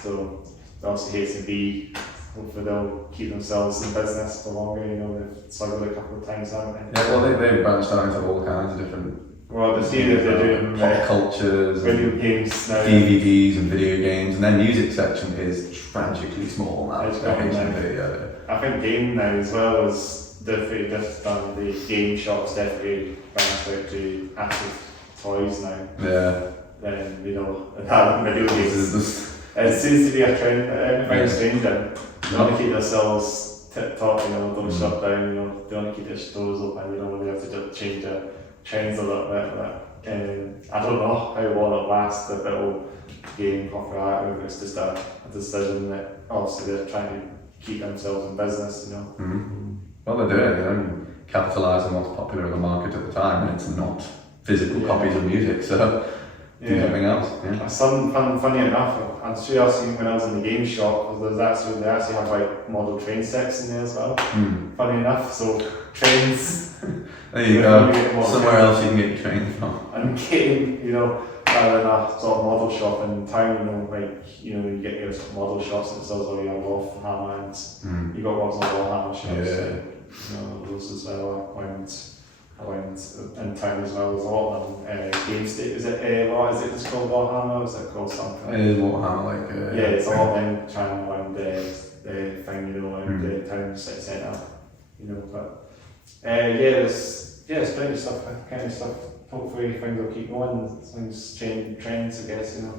So obviously HMV, hopefully they'll keep themselves in business for longer, they've struggled a couple of times, haven't they? Yeah, well they've branched out into all kinds of different the see that they're doing pop cultures, video games now. DVDs and video games, and their music section is tragically small now. It's got I think game now as well as definitely done the game shops definitely branched out to active toys now. Yeah. Then having video games. It seems to be a trend. Very strange. They want to keep themselves tip top. Don't shut down. They want to keep their stores open. They have to just change their trends a little bit. But I don't know how long it'll last. If it'll gain popularity, or if it's just a decision that obviously they're trying to keep themselves in business. Well, they're doing it. They're capitalising on what's popular in the market at the time, and it's not physical copies of music. So. Do something else. Yeah. Funny enough, I'm sure I've seen when I was in the game shop, they actually have like model train sets in there as well. Funny enough, so trains. There you go. Somewhere else you can get your train from. And getting, rather than a sort of model shop in town, you get your sort of model shots and stuff, or your wall hammer, and you got lots of wall hammer shots. Yeah. You know, those as well. I went in town as well. There's a lot of them. Game State, is it? What is it? It's called Warhammer. Or is it called something? It is Warhammer, like. Yeah, it's a lot of them trying around the thing, you know, around the town city centre. You know, but there's plenty of stuff. Kind of stuff. Hopefully things will keep going. Things change trends, I guess. You know.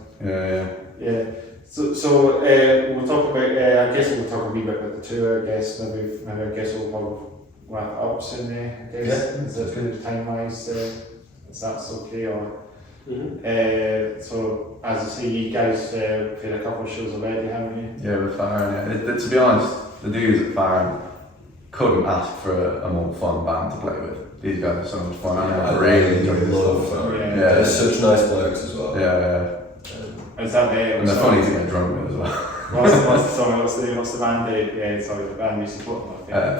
Yeah. So we'll talk about. I guess we'll talk a wee bit about the tour. I guess maybe I guess we'll probably wrap up soon. I guess is it good time wise? If that's okay, or so as I say, you guys played a couple of shows already, haven't you? Yeah, with Fahran. Yeah. To be honest, the dudes at Fahran couldn't ask for a more fun band to play with. These guys are so much fun. I really enjoy this stuff. Yeah. They're such nice blokes as well. Yeah. Is that there? And they're funny to get drunk with as well. What's the band? The band you support them.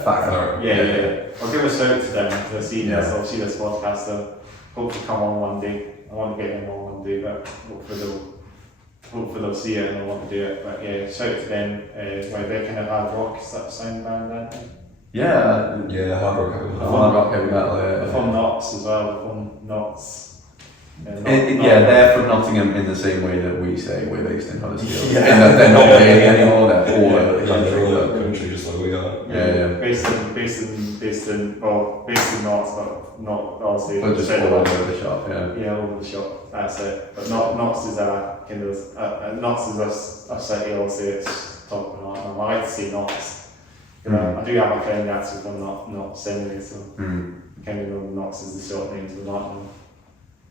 Fahran. Yeah. I'll give a shout out to them because I've seen this. Yeah. I'll see this podcast. They'll hopefully come on one day. I want to get them on one day, but hopefully they'll see it and they'll want to do it. But yeah, shout out to them. They're kind of hard rock sound band, aren't they? Yeah, hard rock. Hard rock, heavy metal. They're from Knots as well. They're from Knots. They're from Nottingham in the same way that we say we're based in Huddersfield. Yeah. And they're not really anymore. They're all over the They're all over country. the country, just like we are. Yeah. Based in Knots, but not obviously. But just all over the shop. Yeah, all over the shop. That's it. But Knots is a kind of Knots is a city. Obviously, it's top of Nottingham. I like to say Knots. I do have a friend actually from Knots anyway, so kind of know Knots is the short name to Nottingham.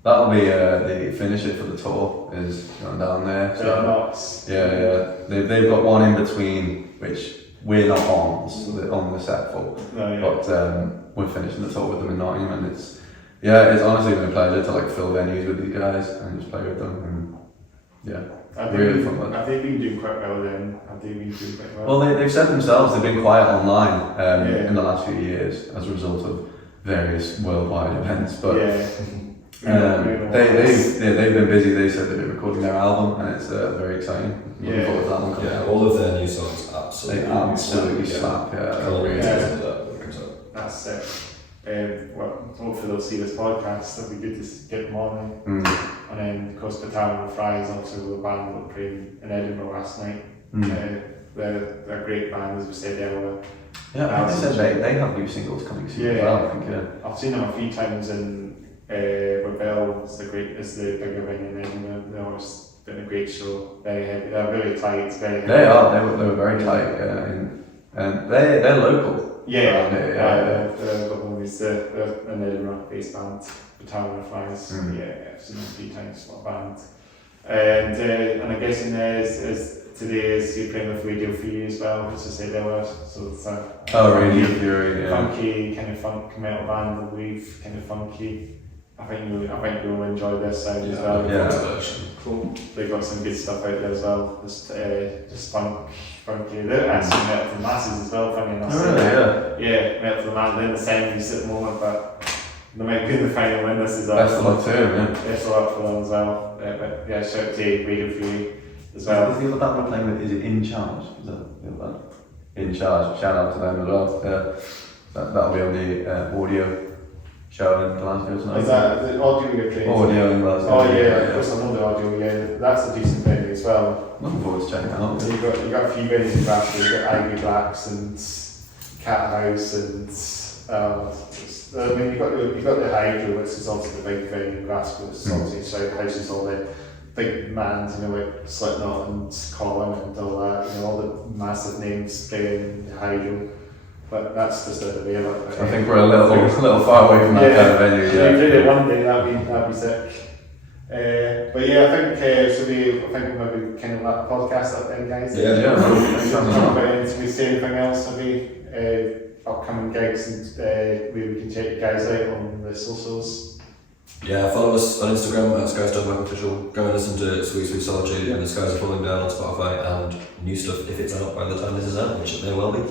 That'll be the finish it for the tour is going down there. So Knots. Yeah. They've got one in between which we're not on the set for, but we're finishing the tour with them in Nottingham, and it's honestly been a pleasure to like fill venues with these guys and just play with them. And really fun. Have they been doing quite well then? Have they been doing quite well? Well, they've said themselves they've been quiet online in the last few years as a result of various worldwide events, but. They've been busy. They said they've been recording their album, and it's very exciting. Looking forward to that one coming out. All of their new songs absolutely slap. That's it. Hopefully they'll see this podcast. It'll be good to get them on. And then, of course, Battalion and Fries, also the band that played in Edinburgh last night. They're a great band, as we said earlier. Yeah, I think they said they have new singles coming soon as well. I think. I've seen them a few times in. Rebel is the bigger venue in Edinburgh. They've always been a great show. Very heavy. They're really tight. It's very heavy. They are. They were very tight. And they're local. They're an Edinburgh-based band. Battalion and Fries. I've seen them a few times. What band? And I guess in there is today is you're playing with Radio for You as well, as I said earlier. So it's Radio Fury. Funky kind of funk metal band. I believe kind of funky. I think you'll enjoy this sound as well. Cool. They've got some good stuff out there as well. Just funky. They're actually Metal for the Masses as well, funny enough. Metal for the Masses. They're in the semis at the moment, but they might be in the final win this as well. Best of luck to them, Best of luck for them as well. Shout out to Radio Fury as well. Is the other band we're playing with, is it In Charge? Is that the other band? In Charge. Shout out to them as well. That'll be on the audio show in Glasgow tonight. Is that the audio you're playing? Audio in Glasgow. Oh of course I know the audio, that's a decent venue as well. Looking forward to checking it out. So you've got a few venues in Glasgow, you've got Ivy Blacks and Cat House and you've got the Hydro, which is obviously the big venue in Glasgow, it's obviously South Houses, all the big bands, like Slipknot and Colin and all that, all the massive names playing the Hydro. But that's just a way of it. I think we're a little far away from that kind of venue. If we did it one day, that'd be sick. But I think we'll maybe kind of wrap the podcast up then, guys. Should we say anything else? Maybe upcoming gigs and where we can check you guys out on the socials. Follow us on Instagram at skies.official. Go and listen to Sweet Sweet Solitude and The Skies Are Falling Down on Spotify, and new stuff if it's out by the time this is out, which it may well be.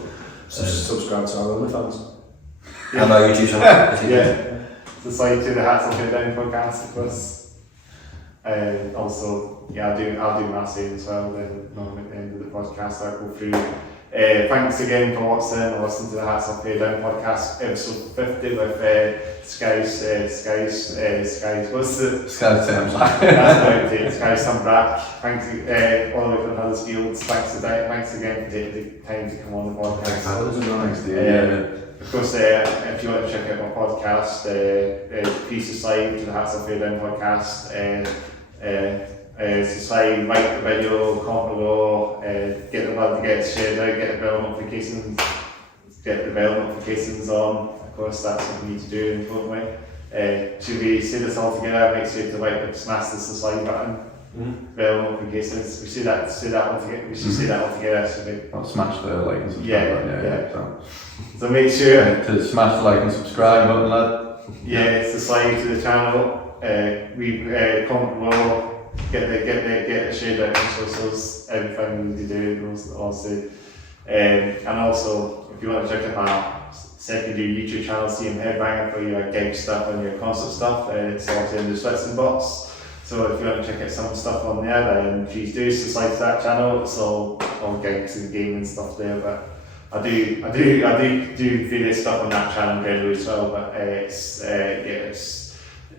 Subscribe to our OnlyFans. And our YouTube channel. Subscribe to the Hats Off Your Down podcast, of course. Also, I'll do Massey as well. Then podcast I go through. Thanks again for listening to the Hats Off Head Down podcast, episode 50 with Skies, what's the? Skies Sam Black. That's right, Skies Sam Black. Thanks all the way from Huddersfield. Thanks again for taking the time to come on the podcast. Thanks to you. Of course, if you want to check out my podcast, please subscribe to the Hats Off Head Down podcast. Subscribe, like the video, comment below, get the word to get shared out, get the bell notifications on. Of course, that's what we need to do importantly. Should we say this all together? Make sure to smash the subscribe button, bell notifications. We should say that all together. We should say that all together. Should we? I'll smash the like and subscribe button. Yeah. So make sure to smash the like and subscribe button, lad. Yeah, subscribe to the channel. Comment below. Get the shade out on socials, everything we do, those also. And also, if you want to check out my secondary YouTube channel, CM Headbanger, for your gig stuff and your concert stuff, it's also in the description box. So if you want to check out some stuff on there, then please do subscribe to that channel. It's all gigs and gaming stuff there, but I do various stuff on that channel generally as well. But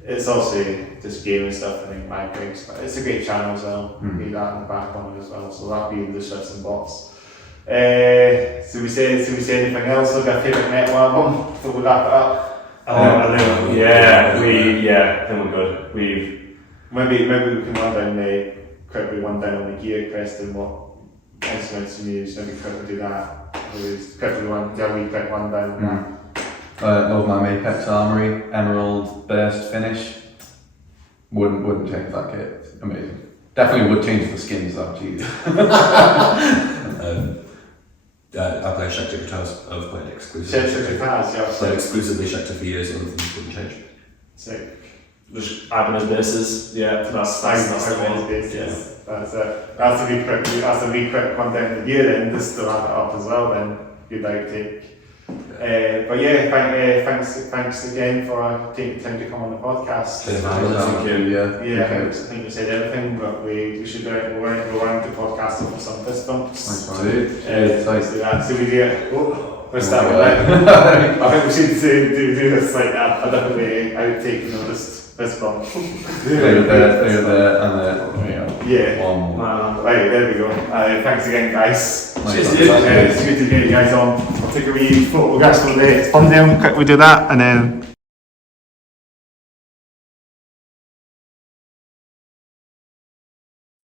it's also just gaming stuff and my gigs, but it's a great channel as well. Be that in the back on it as well, so that'll be in the description box. So we say anything else? Look, our favourite metal album before we wrap it up. I think we're good. Maybe we can quickly run down on the gear question, what instruments you use. Maybe quickly do that. Quickly run down on that. Love my Apex Armory, Emerald Burst finish. Wouldn't change that kit. It's amazing. Definitely would change the skins though. Jeez. I play Schecter guitars. I've played exclusively. Schecter guitars, yeah. Played exclusively Schecter for years. Other things wouldn't change. Sick. Just Ibanez basses, yeah. That's the one. Bases. That's a wee quick one down the gear then, just to wrap it up as well. Then good outtake. But yeah, thanks again for taking time to come on the podcast. Thank you. I think we said everything, but we should go around the podcast for some fist bumps. Nice Let's do that. So we do it. We'll start with that. I think we should do this like a different way, outtake, just fist bump. There, and there. Yeah. One more. Right, there we go. Thanks again, guys. Nice. It's good to get you guys on. I'll take a wee photo, guys, for the thumbnail. We do that and then